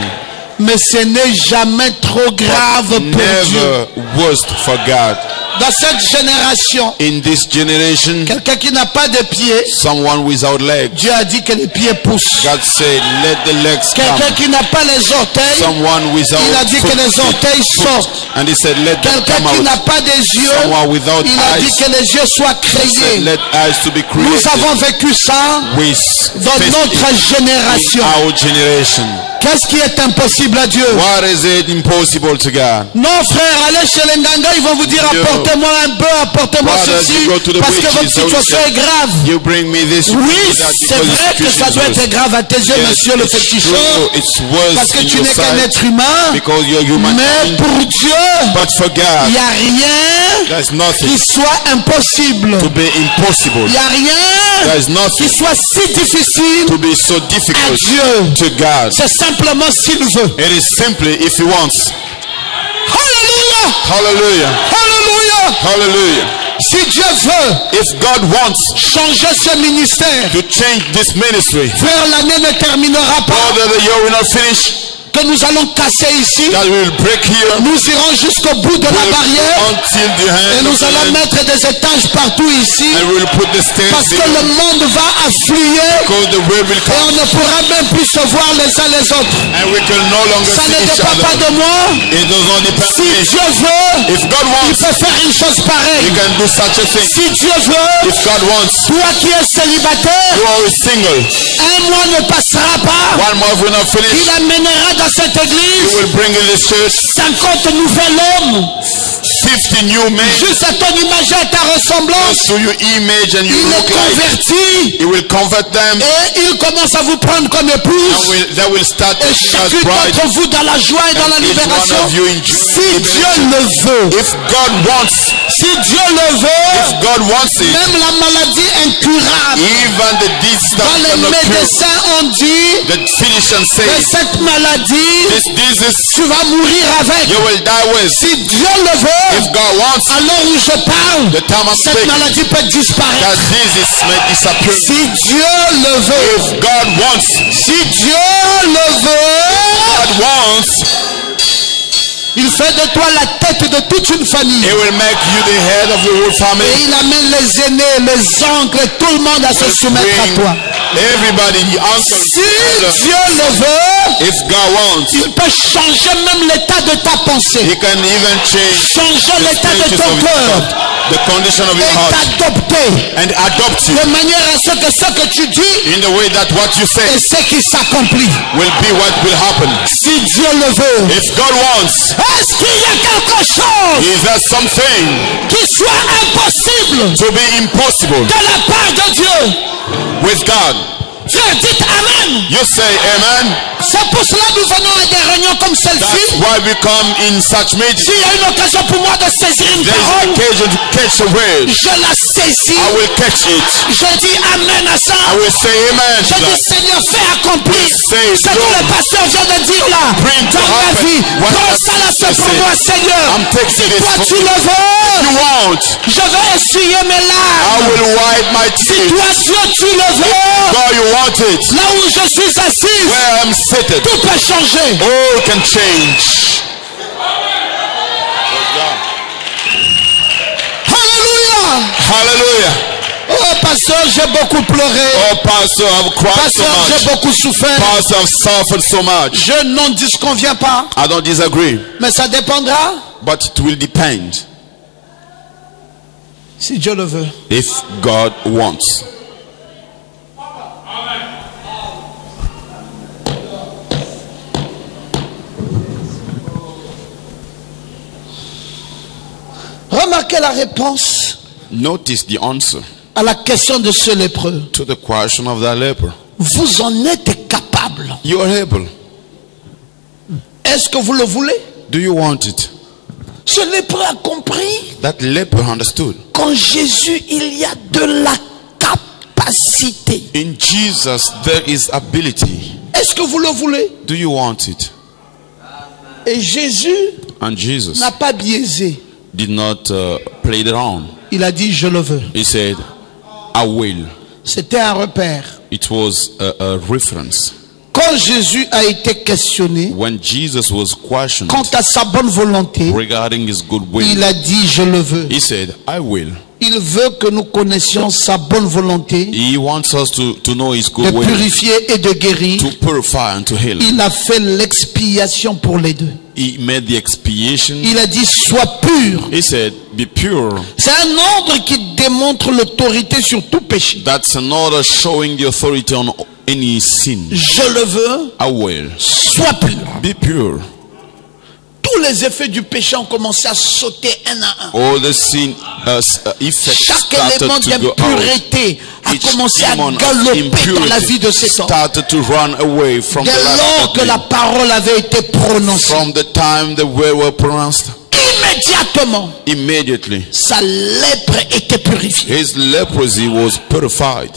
Mais ce n'est jamais trop grave pour Dieu. Never worst for God. Dans cette génération, In this generation, quelqu'un qui n'a pas de pieds, someone without legs. Dieu a dit que les pieds poussent. God said, let the legs Quelqu'un come. qui n'a pas les orteils, Someone without il a dit que les orteils sortent. And he said, let them Quelqu'un come qui n'a out. pas des yeux, Someone without il a dit eyes. que les yeux soient He said, créés. let eyes to be Nous created. avons vécu ça We dans faced notre it génération. in our generation. Qu'est-ce qui est impossible à Dieu? What is it impossible to God? Non, frère, allez chez les Nganga, ils vont vous dire Dieu. apportez-moi un bœuf, apportez-moi Brothers, ceci, you go to the parce que witches, votre they will situation say, est grave. You bring me this, you Oui, bring me that, c'est because vrai the que ça situation doit is être grave à tes yeux, Yes, monsieur le it's féticheur, true, it's worse parce que in tu your n'es qu'un sight être humain. because you're human. Mais pour Dieu, But for il God, n'y a rien there's qui nothing soit impossible. to be impossible. Il n'y a rien There's qui nothing soit si difficile. to be so difficult à Dieu. to God. C'est simplement s'il veut. It is simply if He wants. Alléluia! Hallelujah. Alléluia! Hallelujah. Si Dieu veut If God wants changer ce ministère, to change this ministry, frère, l'année ne terminera pas. although the year will not finish, Que nous allons casser ici. that will break here, Nous irons jusqu'au bout de la will barrière. until the Et hand nous of the allons land, mettre des étages partout ici. and we will put the Parce stairs que le there, monde va affluer. because the word will Et come, on ne pourra même plus se voir les uns les autres. and we can no longer Ça ne see each dépend pas other. de moi. It does not depend Si on me. Dieu veut, If God il wants, peut faire une chose He pareille. can do such a thing. Si Dieu veut, If God wants, toi qui es célibataire, you are single. un mois ne passera pas. 1 month will not finish. Il amènera dans cette You église will bring in this church 50 nouveaux hommes, 50 new men juste à ton image et à ta ressemblance. to your image, and you Il look les like. convertit He will convert them, et il commence à vous prendre comme and épouse. they will start Et taking as chacune bride. d'entre vous dans la joie et dans la And each one libération. of you in joy Si and Dieu liberation. le veut, If God wants, si Dieu le veut, if God wants it, même la maladie incurable. even the deeds that Quand les cannot cure, médecins ont dit the physicians que say, cette maladie, this disease tu vas mourir avec. you will die with. Si Dieu le veut, If God wants, à l'heure où je parle, the time I'm cette speaking, maladie peut disparaître. that disease may disappear. Si Dieu le veut, If God wants, si Dieu le veut, God wants, il fait de toi la tête de toute une famille. He will make you the head of your whole Et family. il amène les aînés, les oncles, et tout le monde à se Will soumettre à bring toi. everybody, the uncle, Si Dieu le veut, if God wants, il peut changer même l'état de ta pensée, He can even change changer the l'état de status ton of your cœur heart, the condition of et your heart, t'adopter and adopt you de manière à ce que tu dis in the way that what you say et ce qui s'accomplit. will be what will happen. Si Dieu le veut, If God wants, est-ce qu'il y a quelque chose is there something qui soit impossible to be impossible de la part de Dieu? with God? Frère, dites Amen. You say amen. C'est pour cela que nous venons à des réunions comme That's celle-ci. why we come in such meetings. S'il y a une occasion pour moi de saisir une There's an parole, occasion to catch a word. je la saisis. I will catch it. Je dis Amen à ça. I will say amen Je to dis that. Seigneur, fais accomplir Say ce que so. le pasteur vient de dire là. Bring to Dans ma happen vie. what Prends has ça là, c'est to pour say. moi, Seigneur. I'm taking Si this toi for tu le veux, you want. je vais essuyer mes I larmes. will wipe my Si tears. toi Dieu tu le veux, God, you want it. là où je suis assis, Where I'm seated, tout peut changer. all can change. Alléluia. Hallelujah. Oh pasteur, j'ai beaucoup pleuré. Oh, Pastor, I've cried so Pasteur, j'ai much. beaucoup souffert. Pastor, I've suffered so much. Je n'en disconviens pas, I don't disagree, mais ça dépendra but it will depend si Dieu le veut. if God wants. la réponse Notice the answer à la question de ce lépreux. to the question of that leper. Vous en êtes capable. You are able. Est-ce que vous le voulez? Do you want it? Ce lépreux a compris That leper understood. qu'en Jésus, il y a de la capacité. In Jesus, there is ability. Est-ce que vous le voulez? Do you want it? Et Jésus And Jesus n'a pas biaisé. did not play it around. Il a dit, je le veux. He said, I will. C'était un repère. It was a reference. Quand Jésus a été questionné When Jesus was questioned quant à sa bonne volonté, regarding his good will, il a dit, je le veux. he said, I will. Il veut que nous connaissions sa bonne volonté He wants us to know his de good will, purifier et de guérir. to purify and to heal. Il a fait l'expiation pour les deux. He made the expiation. Il a dit, sois pur. He said, be pure. C'est un ordre qui démontre l'autorité sur tout péché. That's an order showing the authority on any sin. Je le veux, I will. sois pur. Be pure. Tous les effets du péché ont commencé à sauter un à un. All the sin effects Chaque started élément to go out. d'impureté a Each commencé à demon of galoper dans la vie de impurity cet homme. started to run away from the Dès life lors of que that la man. parole avait été prononcée, From the time the word were pronounced, immédiatement, immediately sa lèpre était purifiée. his leprosy was purified.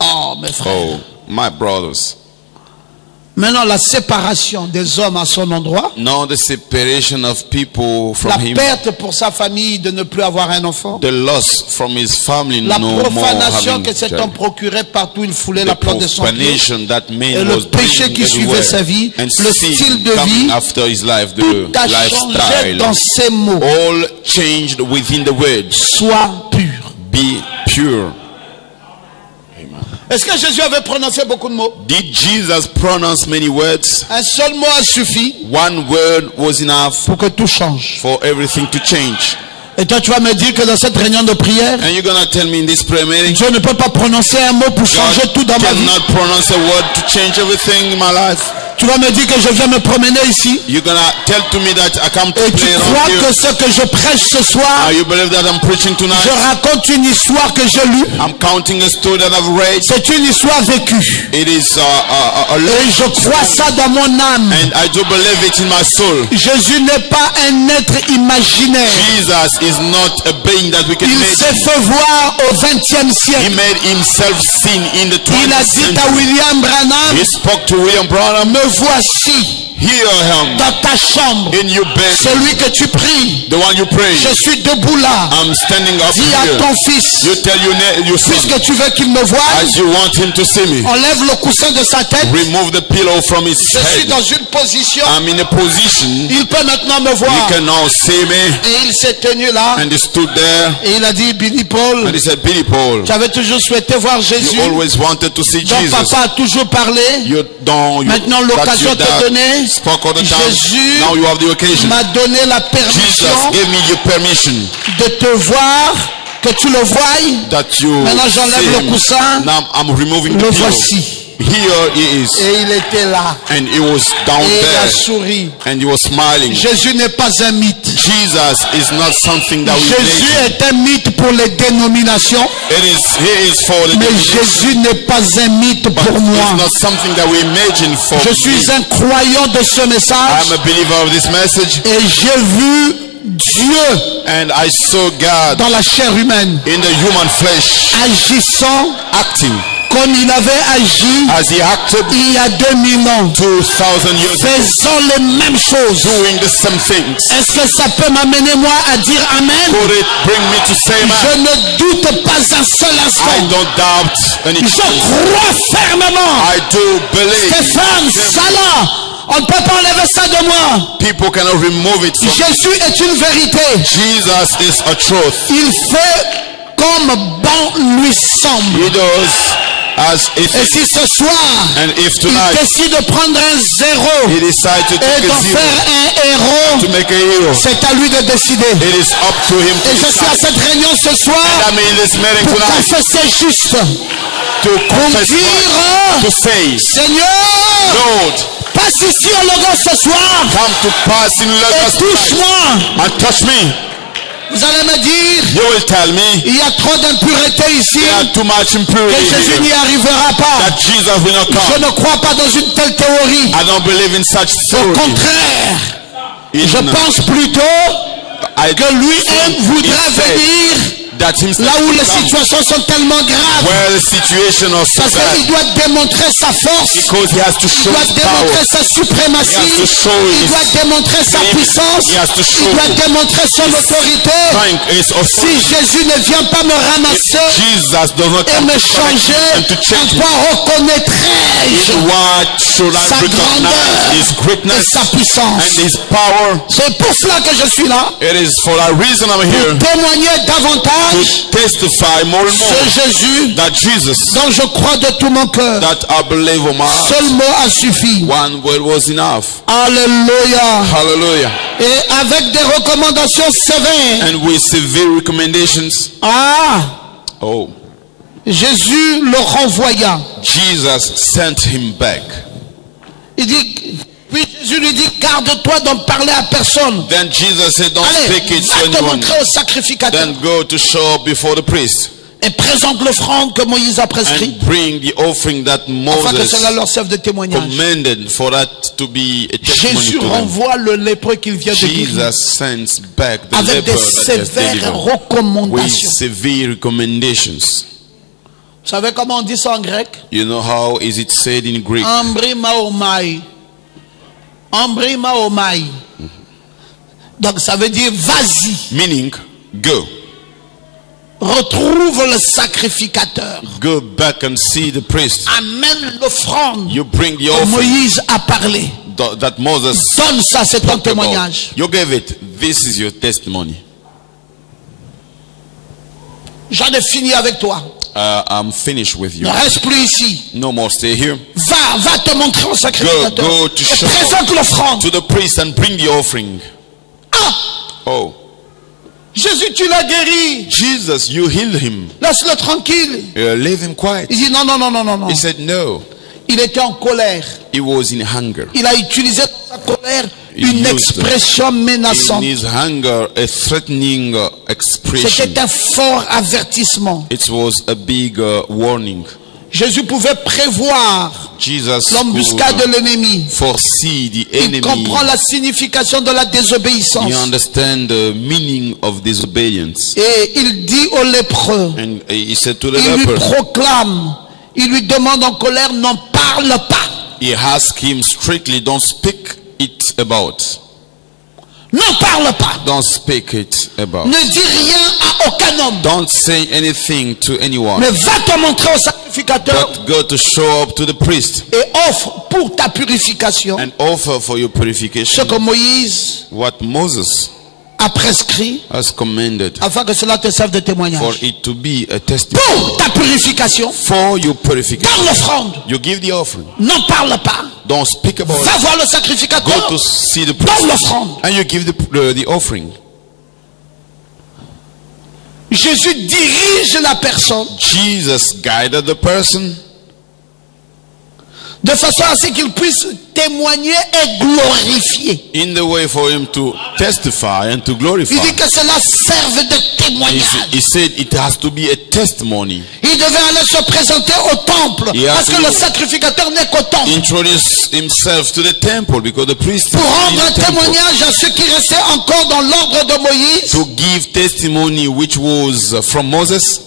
Oh, mes frères. Oh, my brothers. Maintenant, la séparation des hommes à son endroit, Now the separation of people from la him, perte pour sa famille de ne plus avoir un enfant, the loss from his family, la no more profanation having que cet child. homme procurait partout, il foulait The la plante de son pied. profanation that Et man le was péché bringing qui suivait everywhere, sa vie, and le sin style de coming vie, after his life, the tout a changé lifestyle, dans ces mots. all changed within the words. Sois pur. Be pure. Est-ce que Jésus avait prononcé beaucoup de mots? Did Jesus pronounce many words? Un seul mot a suffi One word was enough pour que tout change. for everything to change. Et toi, tu vas me dire que dans cette réunion de prière, And you're gonna tell me in this prayer meeting, Dieu ne peut pas prononcer un mot pour changer God tout dans ma vie. cannot pronounce a word to change everything in my life. Tu vas me dire que je viens me promener ici. You're gonna tell to me that I come to Et tu play crois around que here. ce que je prêche ce soir, You believe that I'm preaching je tonight? raconte une histoire que j'ai lue. I'm counting a story that I've read. C'est une histoire vécue. It is a Et je crois ça dans mon âme. and I do believe it in my soul. Jésus n'est pas un être imaginaire. Jesus is not a being that we can Il s'est imagine. fait voir au XXe He siècle. made himself seen in the Il a 20th dit à century. William Branham, He spoke to William Branham. me voici Hear him dans ta chambre, in your bed, celui que tu pries. the one you pray. Je suis debout là. I'm standing up Dis à here. ton fils, You tell your son, puisque tu veux qu'il me voie, as you want him to see me, enlève le coussin de sa tête. remove the pillow from his Je suis head. dans une position. I'm in a position. Il peut maintenant me He voir. can now see me. Et il s'est tenu là. And he stood there Et il a dit, Billy Paul, and he said, Billy Paul, tu avais toujours souhaité voir Jésus. you always wanted to see Donc Jesus. papa a toujours parlé. That Maintenant your l'occasion t'est dad donnée. spoke all the time. Jésus Now you have the occasion. m'a donné la Jesus permission gave me your permission de te voir, que tu le voies. that you Maintenant, j'enlève see le him. coussin. Now I'm removing Le the pillow. voici. Here he is. Et il était là. And he was down Et il a there. souri. And he was smiling. Jésus n'est pas un mythe. Jesus is not something that we Jésus imagine. est un mythe pour les dénominations. He is for the Mais denomination, Jésus n'est pas un mythe but pour moi. it's not something that we imagine for Je me. suis un croyant de ce message. I'm a believer of this message. Et j'ai vu Dieu And I saw God dans la chair humaine in the human flesh agissant acting comme il avait agi as he acted il y a 2000 ans, 2,000 years ago, faisant les mêmes choses. doing the same things. Est-ce que ça peut m'amener moi à dire Amen? Could it bring me to say Je amen? ne doute pas un seul I instant. don't doubt any Je crois fermement. I do believe. Stéphane, Salah, on ne peut pas enlever ça de moi. People cannot remove it from me. Jésus est une vérité. Jesus is a truth. Il fait comme bon lui semble. He does as if Et si ce soir, and if il tonight décide de prendre un zéro he decides to et take a d'en zero faire un héros, to make a hero, c'est à lui de décider. it is up to him to Et je suis à decide. cette réunion ce soir I'm in this meeting pour tonight confesser juste, to confess, dire, to say, Seigneur, Lord, passe ici au Logos ce soir come to pass in et Lagos touche-moi. and touch me. Vous allez me dire, You will tell me il y a trop d'impureté ici, there are too much que impurity Jésus n'y here, arrivera pas. that Jesus will not Je come. ne crois pas dans une telle théorie. I don't believe in such Au theory. contraire, je In- pense plutôt I que lui-même think voudrait he said venir that himself là où will les come situations sont tellement graves. where the situation is so Parce bad, qu'il doit démontrer sa force. because he has to Il show doit his démontrer power. sa suprématie. He has to show Il his doit démontrer sa strength. puissance. He has to show Il doit démontrer son autorité. Strength is Si authority. Jésus ne vient pas me ramasser Jesus does not et come me to correct changer, me and to en change me. quoi reconnaîtrai-je What should I sa grandeur recognize? His et greatness sa puissance? and his power. C'est pour cela que je suis là. It is for that reason I'm here, Témoigner to davantage testify more and more ce Jésus that Jesus, dont je crois de tout mon cœur. that I believe of my heart, Seul mot a suffi. one word was enough. Alléluia. Hallelujah. Et avec des recommandations sévères. And with severe recommendations. Ah, Oh, Jésus le renvoya. Jesus sent him back. Il dit, puis Jésus lui dit, garde-toi d'en parler à personne. Then Jesus said, don't Allez, speak it to va te anyone. montrer au sacrificateur. Then go to show up before the priest Et présente l'offrande que Moïse a prescrite. and bring the offering that Afin que Moses cela leur serve de témoignage. commanded, for that to be a testimony Jésus to them. renvoie le lépreux qu'il vient de guérir. Jesus sends back the Avec des leper that he has sévères delivered with recommandations. severe recommendations. Vous savez comment on dit ça en grec? You know how is it said in Greek? Ambrimaomai. Ambrimaomai. Donc ça veut dire vas-y. Meaning, go. Retrouve le sacrificateur. Go back and see the priest. Amène l'offrande You bring the que offering Moïse a parlé. that Moses Donne ça, c'est ton talked about. témoignage. You gave it. This is your testimony. J'en ai fini avec toi. I'm finished with you. Ne reste plus ici. No more stay here. Va te montrer au sacrificateur. Go to Et show présente l'offrande. to the priest and bring the offering. Ah, Oh, Jésus, tu l'as guéri. Jesus, you healed him. Laisse-le tranquille. Leave him quiet. Il dit non, non, non, non, non, non. He said no. Il était en colère. He was in hunger. Il a utilisé dans sa colère He une used expression In menaçante. his hunger, a threatening expression. C'était un fort avertissement. It was a big warning. Jésus pouvait prévoir Jesus l'embuscade de could l'ennemi. foresee the Il enemy. comprend la signification de la désobéissance. He understands the meaning of disobedience. Et il dit au lépreux, And he said to the il lui leper, proclame, il lui demande en colère, n'en parle pas. he asked him strictly, don't speak it about. N'en parle pas. Don't speak it about. Ne dis rien à aucun homme. Don't say anything to anyone. Mais va te montrer au sacrificateur But go to show up to the priest et offre pour ta purification and offer for your ce purification que Moïse what Moses a prescrit has commanded, afin que cela te serve de for témoignage. it to be a testimony. Pour ta purification, For your purification, dans l'offrande, you give the offering. n'en parle pas. Don't speak about Va it. voir le Go sacrificateur to see the dans priest l'offrande. and you give the offering. Jésus dirige la personne Jesus guided the person de façon à ce qu'il puisse témoigner et glorifier. in the way for him to testify and to glorify. Il dit que cela serve de témoignage. He said it has to be a testimony. Il devait aller se présenter au temple He has parce que to le sacrificateur n'est qu'au temple. Introduce himself to the temple because the priest Pour is in rendre un the temple. témoignage à ceux qui restaient encore dans l'ordre de Moïse. To give testimony which was from Moses,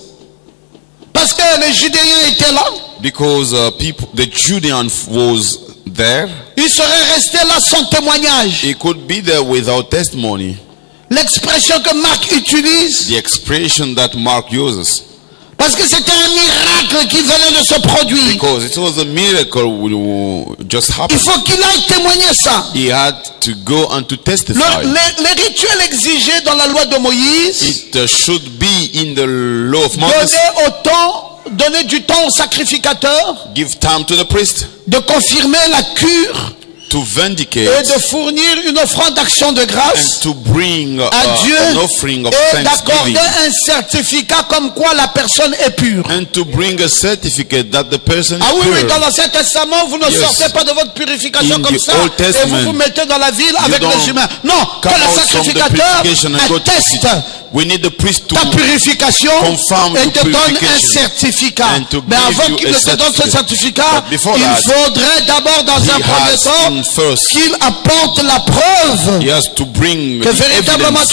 Parce que les Judéens étaient là. because the Judean was there. Ils seraient restés là sans témoignage. He could be there without testimony. L'expression que Marc utilise, The expression that Mark uses, parce que c'était un miracle qui venait de se produire. because it was a miracle just Il happened. faut qu'il aille témoigner ça. He had to go and to testify. Les rituels exigés dans la loi de Moïse It should be in the law of Moses. donner du temps au sacrificateur Give time to the priest de confirmer la cure to et vindicate de fournir une offrande d'action de and grâce to bring à Dieu an offering of et thanksgiving. d'accorder un certificat comme quoi la personne est pure. And to bring a certificate that the person Ah oui, is oui, pure. dans l'Ancien Testament, vous ne Yes. sortez pas de votre purification In comme the ça Old Testament, et vous vous mettez dans la ville avec don't les humains. Non, que come le out from the sacrificateur purification and go to atteste We need the priest to ta purification confirm et your te donne un purification certificat. and to Mais give avant you qu'il a ne te donne ce certificat, But before il that, faudrait d'abord dans un he premier has temps in first, qu'il apporte la preuve he has to bring que the véritablement evidence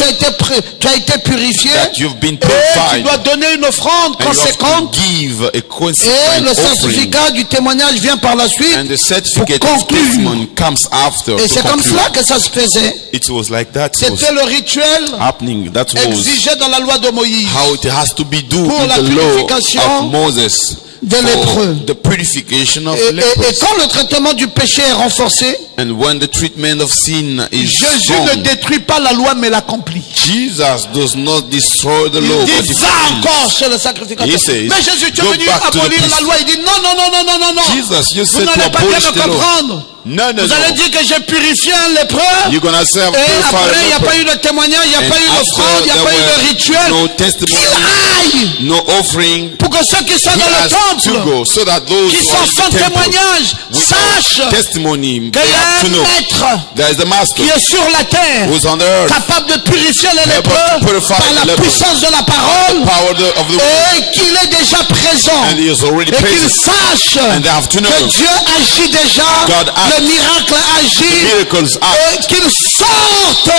tu as été purifié that you've been et tu purified. dois donner une offrande And you have to conséquente. give a Et consequent le offering. certificat du témoignage vient par la suite. And the certificate pour of conclure. testimony comes after. Et to c'est comme conclude. cela que ça se faisait. It was like that. It was C'était le rituel happening. That was exigé dans la loi de Moïse how it has to be done Pour in la the law purification of Moses. de For lépreux. the purification of Et lepers. quand le traitement du péché est renforcé, And when the treatment of sin is Jésus ne strong, détruit pas la loi mais l'accomplit. Jesus does not destroy the law. Il but dit he ça encore fulfills. chez le sacrificateur. He says, Mais Jésus, tu es go venu back to the abolir la priest. loi. Il dit non, non, non, non, non, non, non. Jesus, you Vous said to n'allez pas bien abolish me the law. comprendre. No, no, Vous allez no. dire que j'ai purifié un lépreux. You're gonna serve Et purified après, il n'y a leper. pas eu de témoignage, il n'y a And pas eu d'offrande, il n'y a after pas eu there de were rituel. no testimony, Qu'il aille no offering. pour que ceux qui sont He dans le has to temple, go so that those qui who sont are in sans the temple témoignage, without sachent testimony, qu'il they y a have to un know maître there is a master qui est sur la terre, who's on the earth, capable de purifier les able to lépreux purify par the la lepers. puissance de la parole power of the et qu'il est déjà présent and he is already et qu'il present. sache And they have to know que Dieu agit déjà, God acts. le miracle agit miracles act, et qu'ils sortent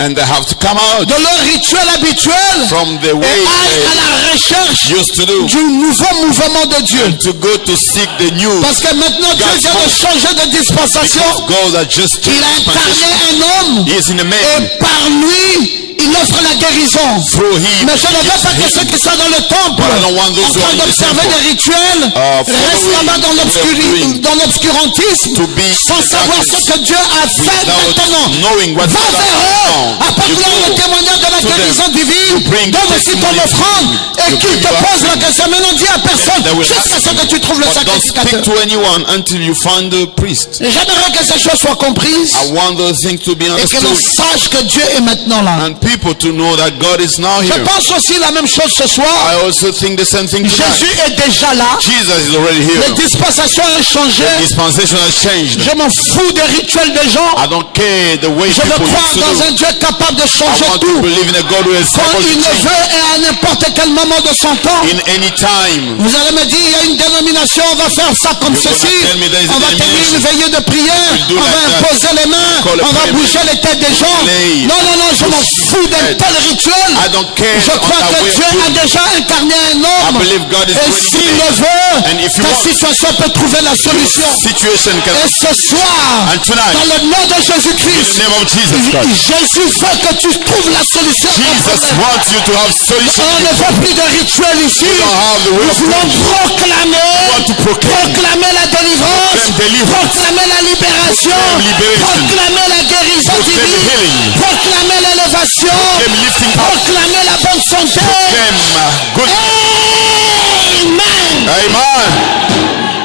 and they have to come out de leur rituel habituel from the et way aillent à la they recherche used to do, du nouveau mouvement de Dieu. and to go to seek the new. Parce que maintenant Dieu vient de changer de dispensation. God that just Il a incarné un homme He is in a man. et par lui il offre la guérison. Through him, Mais je ne veux pas que ceux qui sont dans le temple But I don't want those en who are train in the d'observer temple, des rituels restent following là-bas dans l'obscurantisme to be sans savoir ce que Dieu a fait maintenant. knowing what Va God vers has eux, done. apporte-leur You le go témoignage de la to them. guérison divine, You bring donne aussi ton testimony. offrande et You qu'ils bring te back posent la question. Mais non, dis à personne They will jusqu'à ask ce que tu trouves le But don't sacrificateur. speak to anyone until you find the priest. Et j'aimerais que ces choses soient comprises I want those things to be et que l'on understood sache que Dieu est maintenant là. and people to know that God is now Je here. pense aussi la même chose ce soir. I also think the same thing tonight. Jésus est déjà là. Jesus is already here. Les dispensations ont changé. Dispensation has changed. Je m'en fous des rituels des gens. I don't care the way Je veux people croire used to dans do. un Dieu capable de I changer want to tout. believe in a God who is Quand able il to le change veut et à n'importe quel moment de son temps. in any time. Vous allez me dire, il y a une dénomination, on va faire ça comme You're ceci. gonna tell me there is a On va tenir denomination. une veillée de prière. do On like va that. imposer les mains. Call a On va prayer bouger les têtes des gens. Lay. Non, non, non, je m'en fous d'un tel rituel. I don't care Je on crois that que way Dieu of a doing. déjà incarné un I homme. believe God is Et ready s'il today. le veut, And if you ta want, situation peut trouver la solution. situation can Et ce soir, And tonight, dans le nom de in Jésus-Christ, the name of Jesus Christ. Jésus veut que tu trouves la solution. à ton Jesus problème. wants you to have solution. On ne veut plus de rituels ici. don't have the way Nous of voulons proclamer, want to proclaim. proclamer la délivrance, Proclaim deliverance. proclamer la libération, Proclaim liberation. proclamer la guérison Proclaim divine, healing. proclamer l'élévation, Proclaim lifting up. proclamer la bonne santé. Proclaim good. Amen. Amen.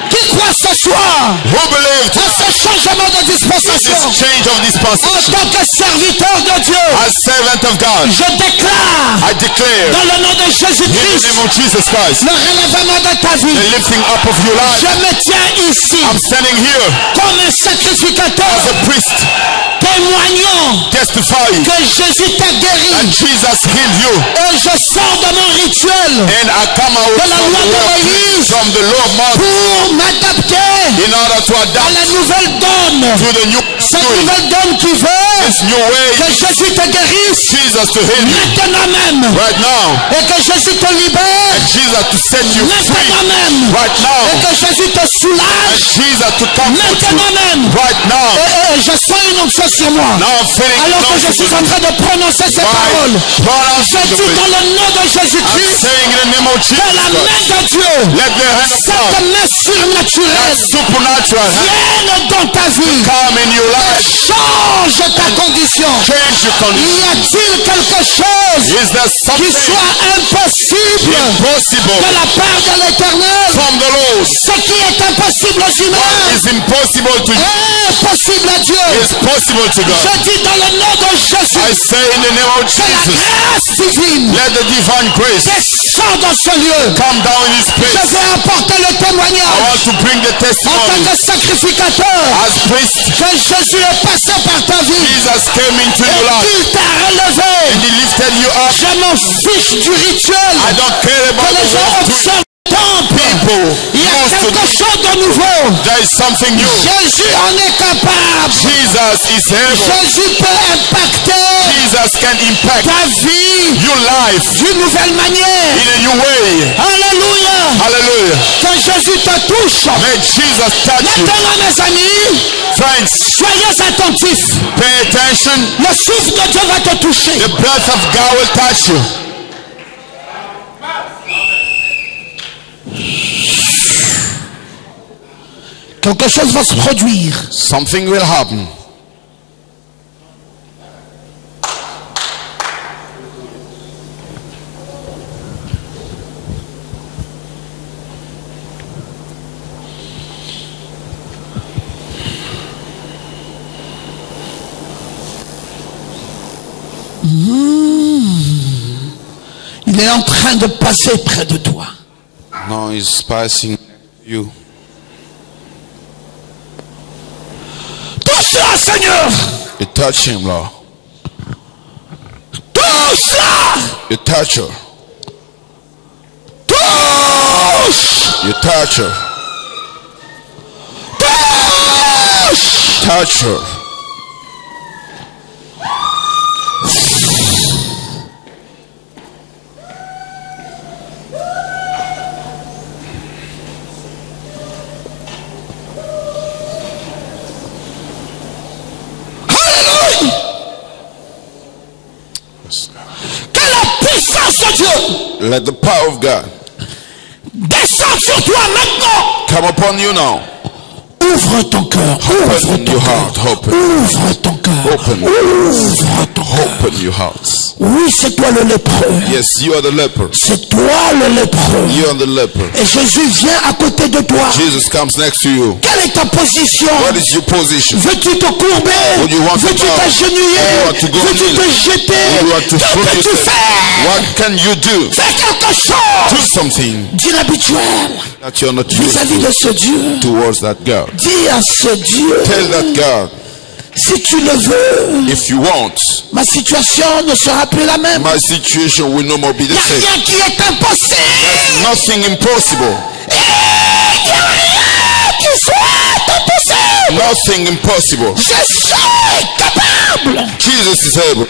Qui croit ce soir Who believed à ce changement de dispensation this change of en dispensation? tant que serviteur de Dieu? As servant of God, Je déclare I declare dans le nom de in the Jésus-Christ name of Jesus Christ, le relèvement de ta vie. the lifting up of your life. Je me tiens ici I'm standing here comme un sacrificateur as a priest, témoignant testifying que Jésus t'a that guéri Jesus healed you. et je sors de mon rituel And I come out De la from loi the de way of Moïse. from the law of Moses pour m'adapter in order to à adapt la nouvelle donne. to the new Cette doing. nouvelle donne qui veut This new way, que Jésus te guérisse Jesus to heal you maintenant même right now, et que Jésus te libère and Jesus to set you free maintenant même right et now, que Jésus te and soulage Jesus to comfort maintenant you même. right now. Et je sens une onction sur moi. Now I'm feeling Alors que je suis en train de prononcer ces paroles, je dis dans le nom de I'm Jésus-Christ saying in the name of que la main Jesus, de Dieu, let the hand of cette God, main surnaturelle, supernatural hand, vienne dans ta vie, come in your life, change ta condition. change your Y condition. a-t-il quelque chose Is there qui something soit impossible impossible de la part de l'Éternel? from the Lord? Ce qui est impossible aux humains Is impossible to you est possible à Dieu. is possible to God. Je dis dans le nom de I Jésus say in the name of que la Jesus, grâce divine let the divine grace descends dans ce lieu. Come down in this Je place. vais apporter le I témoignage want to bring the en tant testimony. que sacrificateur As priest, que Jésus est passé par ta vie Jesus came into et your life qu'il t'a relevé. and he lifted you up. Je m'en fiche du rituel I don't care que about les the gens world doing. observent au temple. Il y a Most of quelque chose de nouveau. There is something new. Jésus en est capable. Jesus is able. Jésus peut impacter Jesus can impact ta vie your life d'une nouvelle manière. in a new way. Alléluia. Hallelujah. Que Jésus te touche. May Jesus touch you. Maintenant, mes amis, Friends, soyez attentifs. pay attention. Le souffle de Dieu va te toucher. The breath of God will touch you. Quelque chose va se produire. Something will happen. Il est en train de passer près de toi. Now he's passing you. Touche-la, Seigneur. You touch him, Lord. Touche-la. You touch her. Touche. You touch her. Touche. Touch her. Alléluia. Que la puissance de Dieu Let the power of God descende sur toi maintenant. come upon you now. Ouvre ton cœur. Ouvre Open ton your cœur. heart. Open. Ouvre ton cœur. Open. Ouvre ton cœur. Open your hearts. Oui, c'est toi le lépreux. Yes, you are the leper. C'est toi le lépreux. You are the leper. Et Jésus vient à côté de toi. Jesus comes next to you. Quelle est ta position? What is your position? Veux-tu te courber? Would you want to Veux-tu bow? t'agenouiller? Would you want to go Veux-tu kneel? te jeter? Would you want to Que throw peux-tu yourself? faire? What can you do? Fais quelque chose Do something d'inhabituel that you're not vis-à-vis used de ce Dieu. to towards that God. Dis à ce Dieu, Tell that God, si tu le veux, if you want, ma situation ne sera plus la même. my situation will no more be Il the n'y a same. rien qui est impossible. Nothing impossible. Il n'y a rien qui soit impossible. Nothing impossible. Je suis capable. Jesus is able.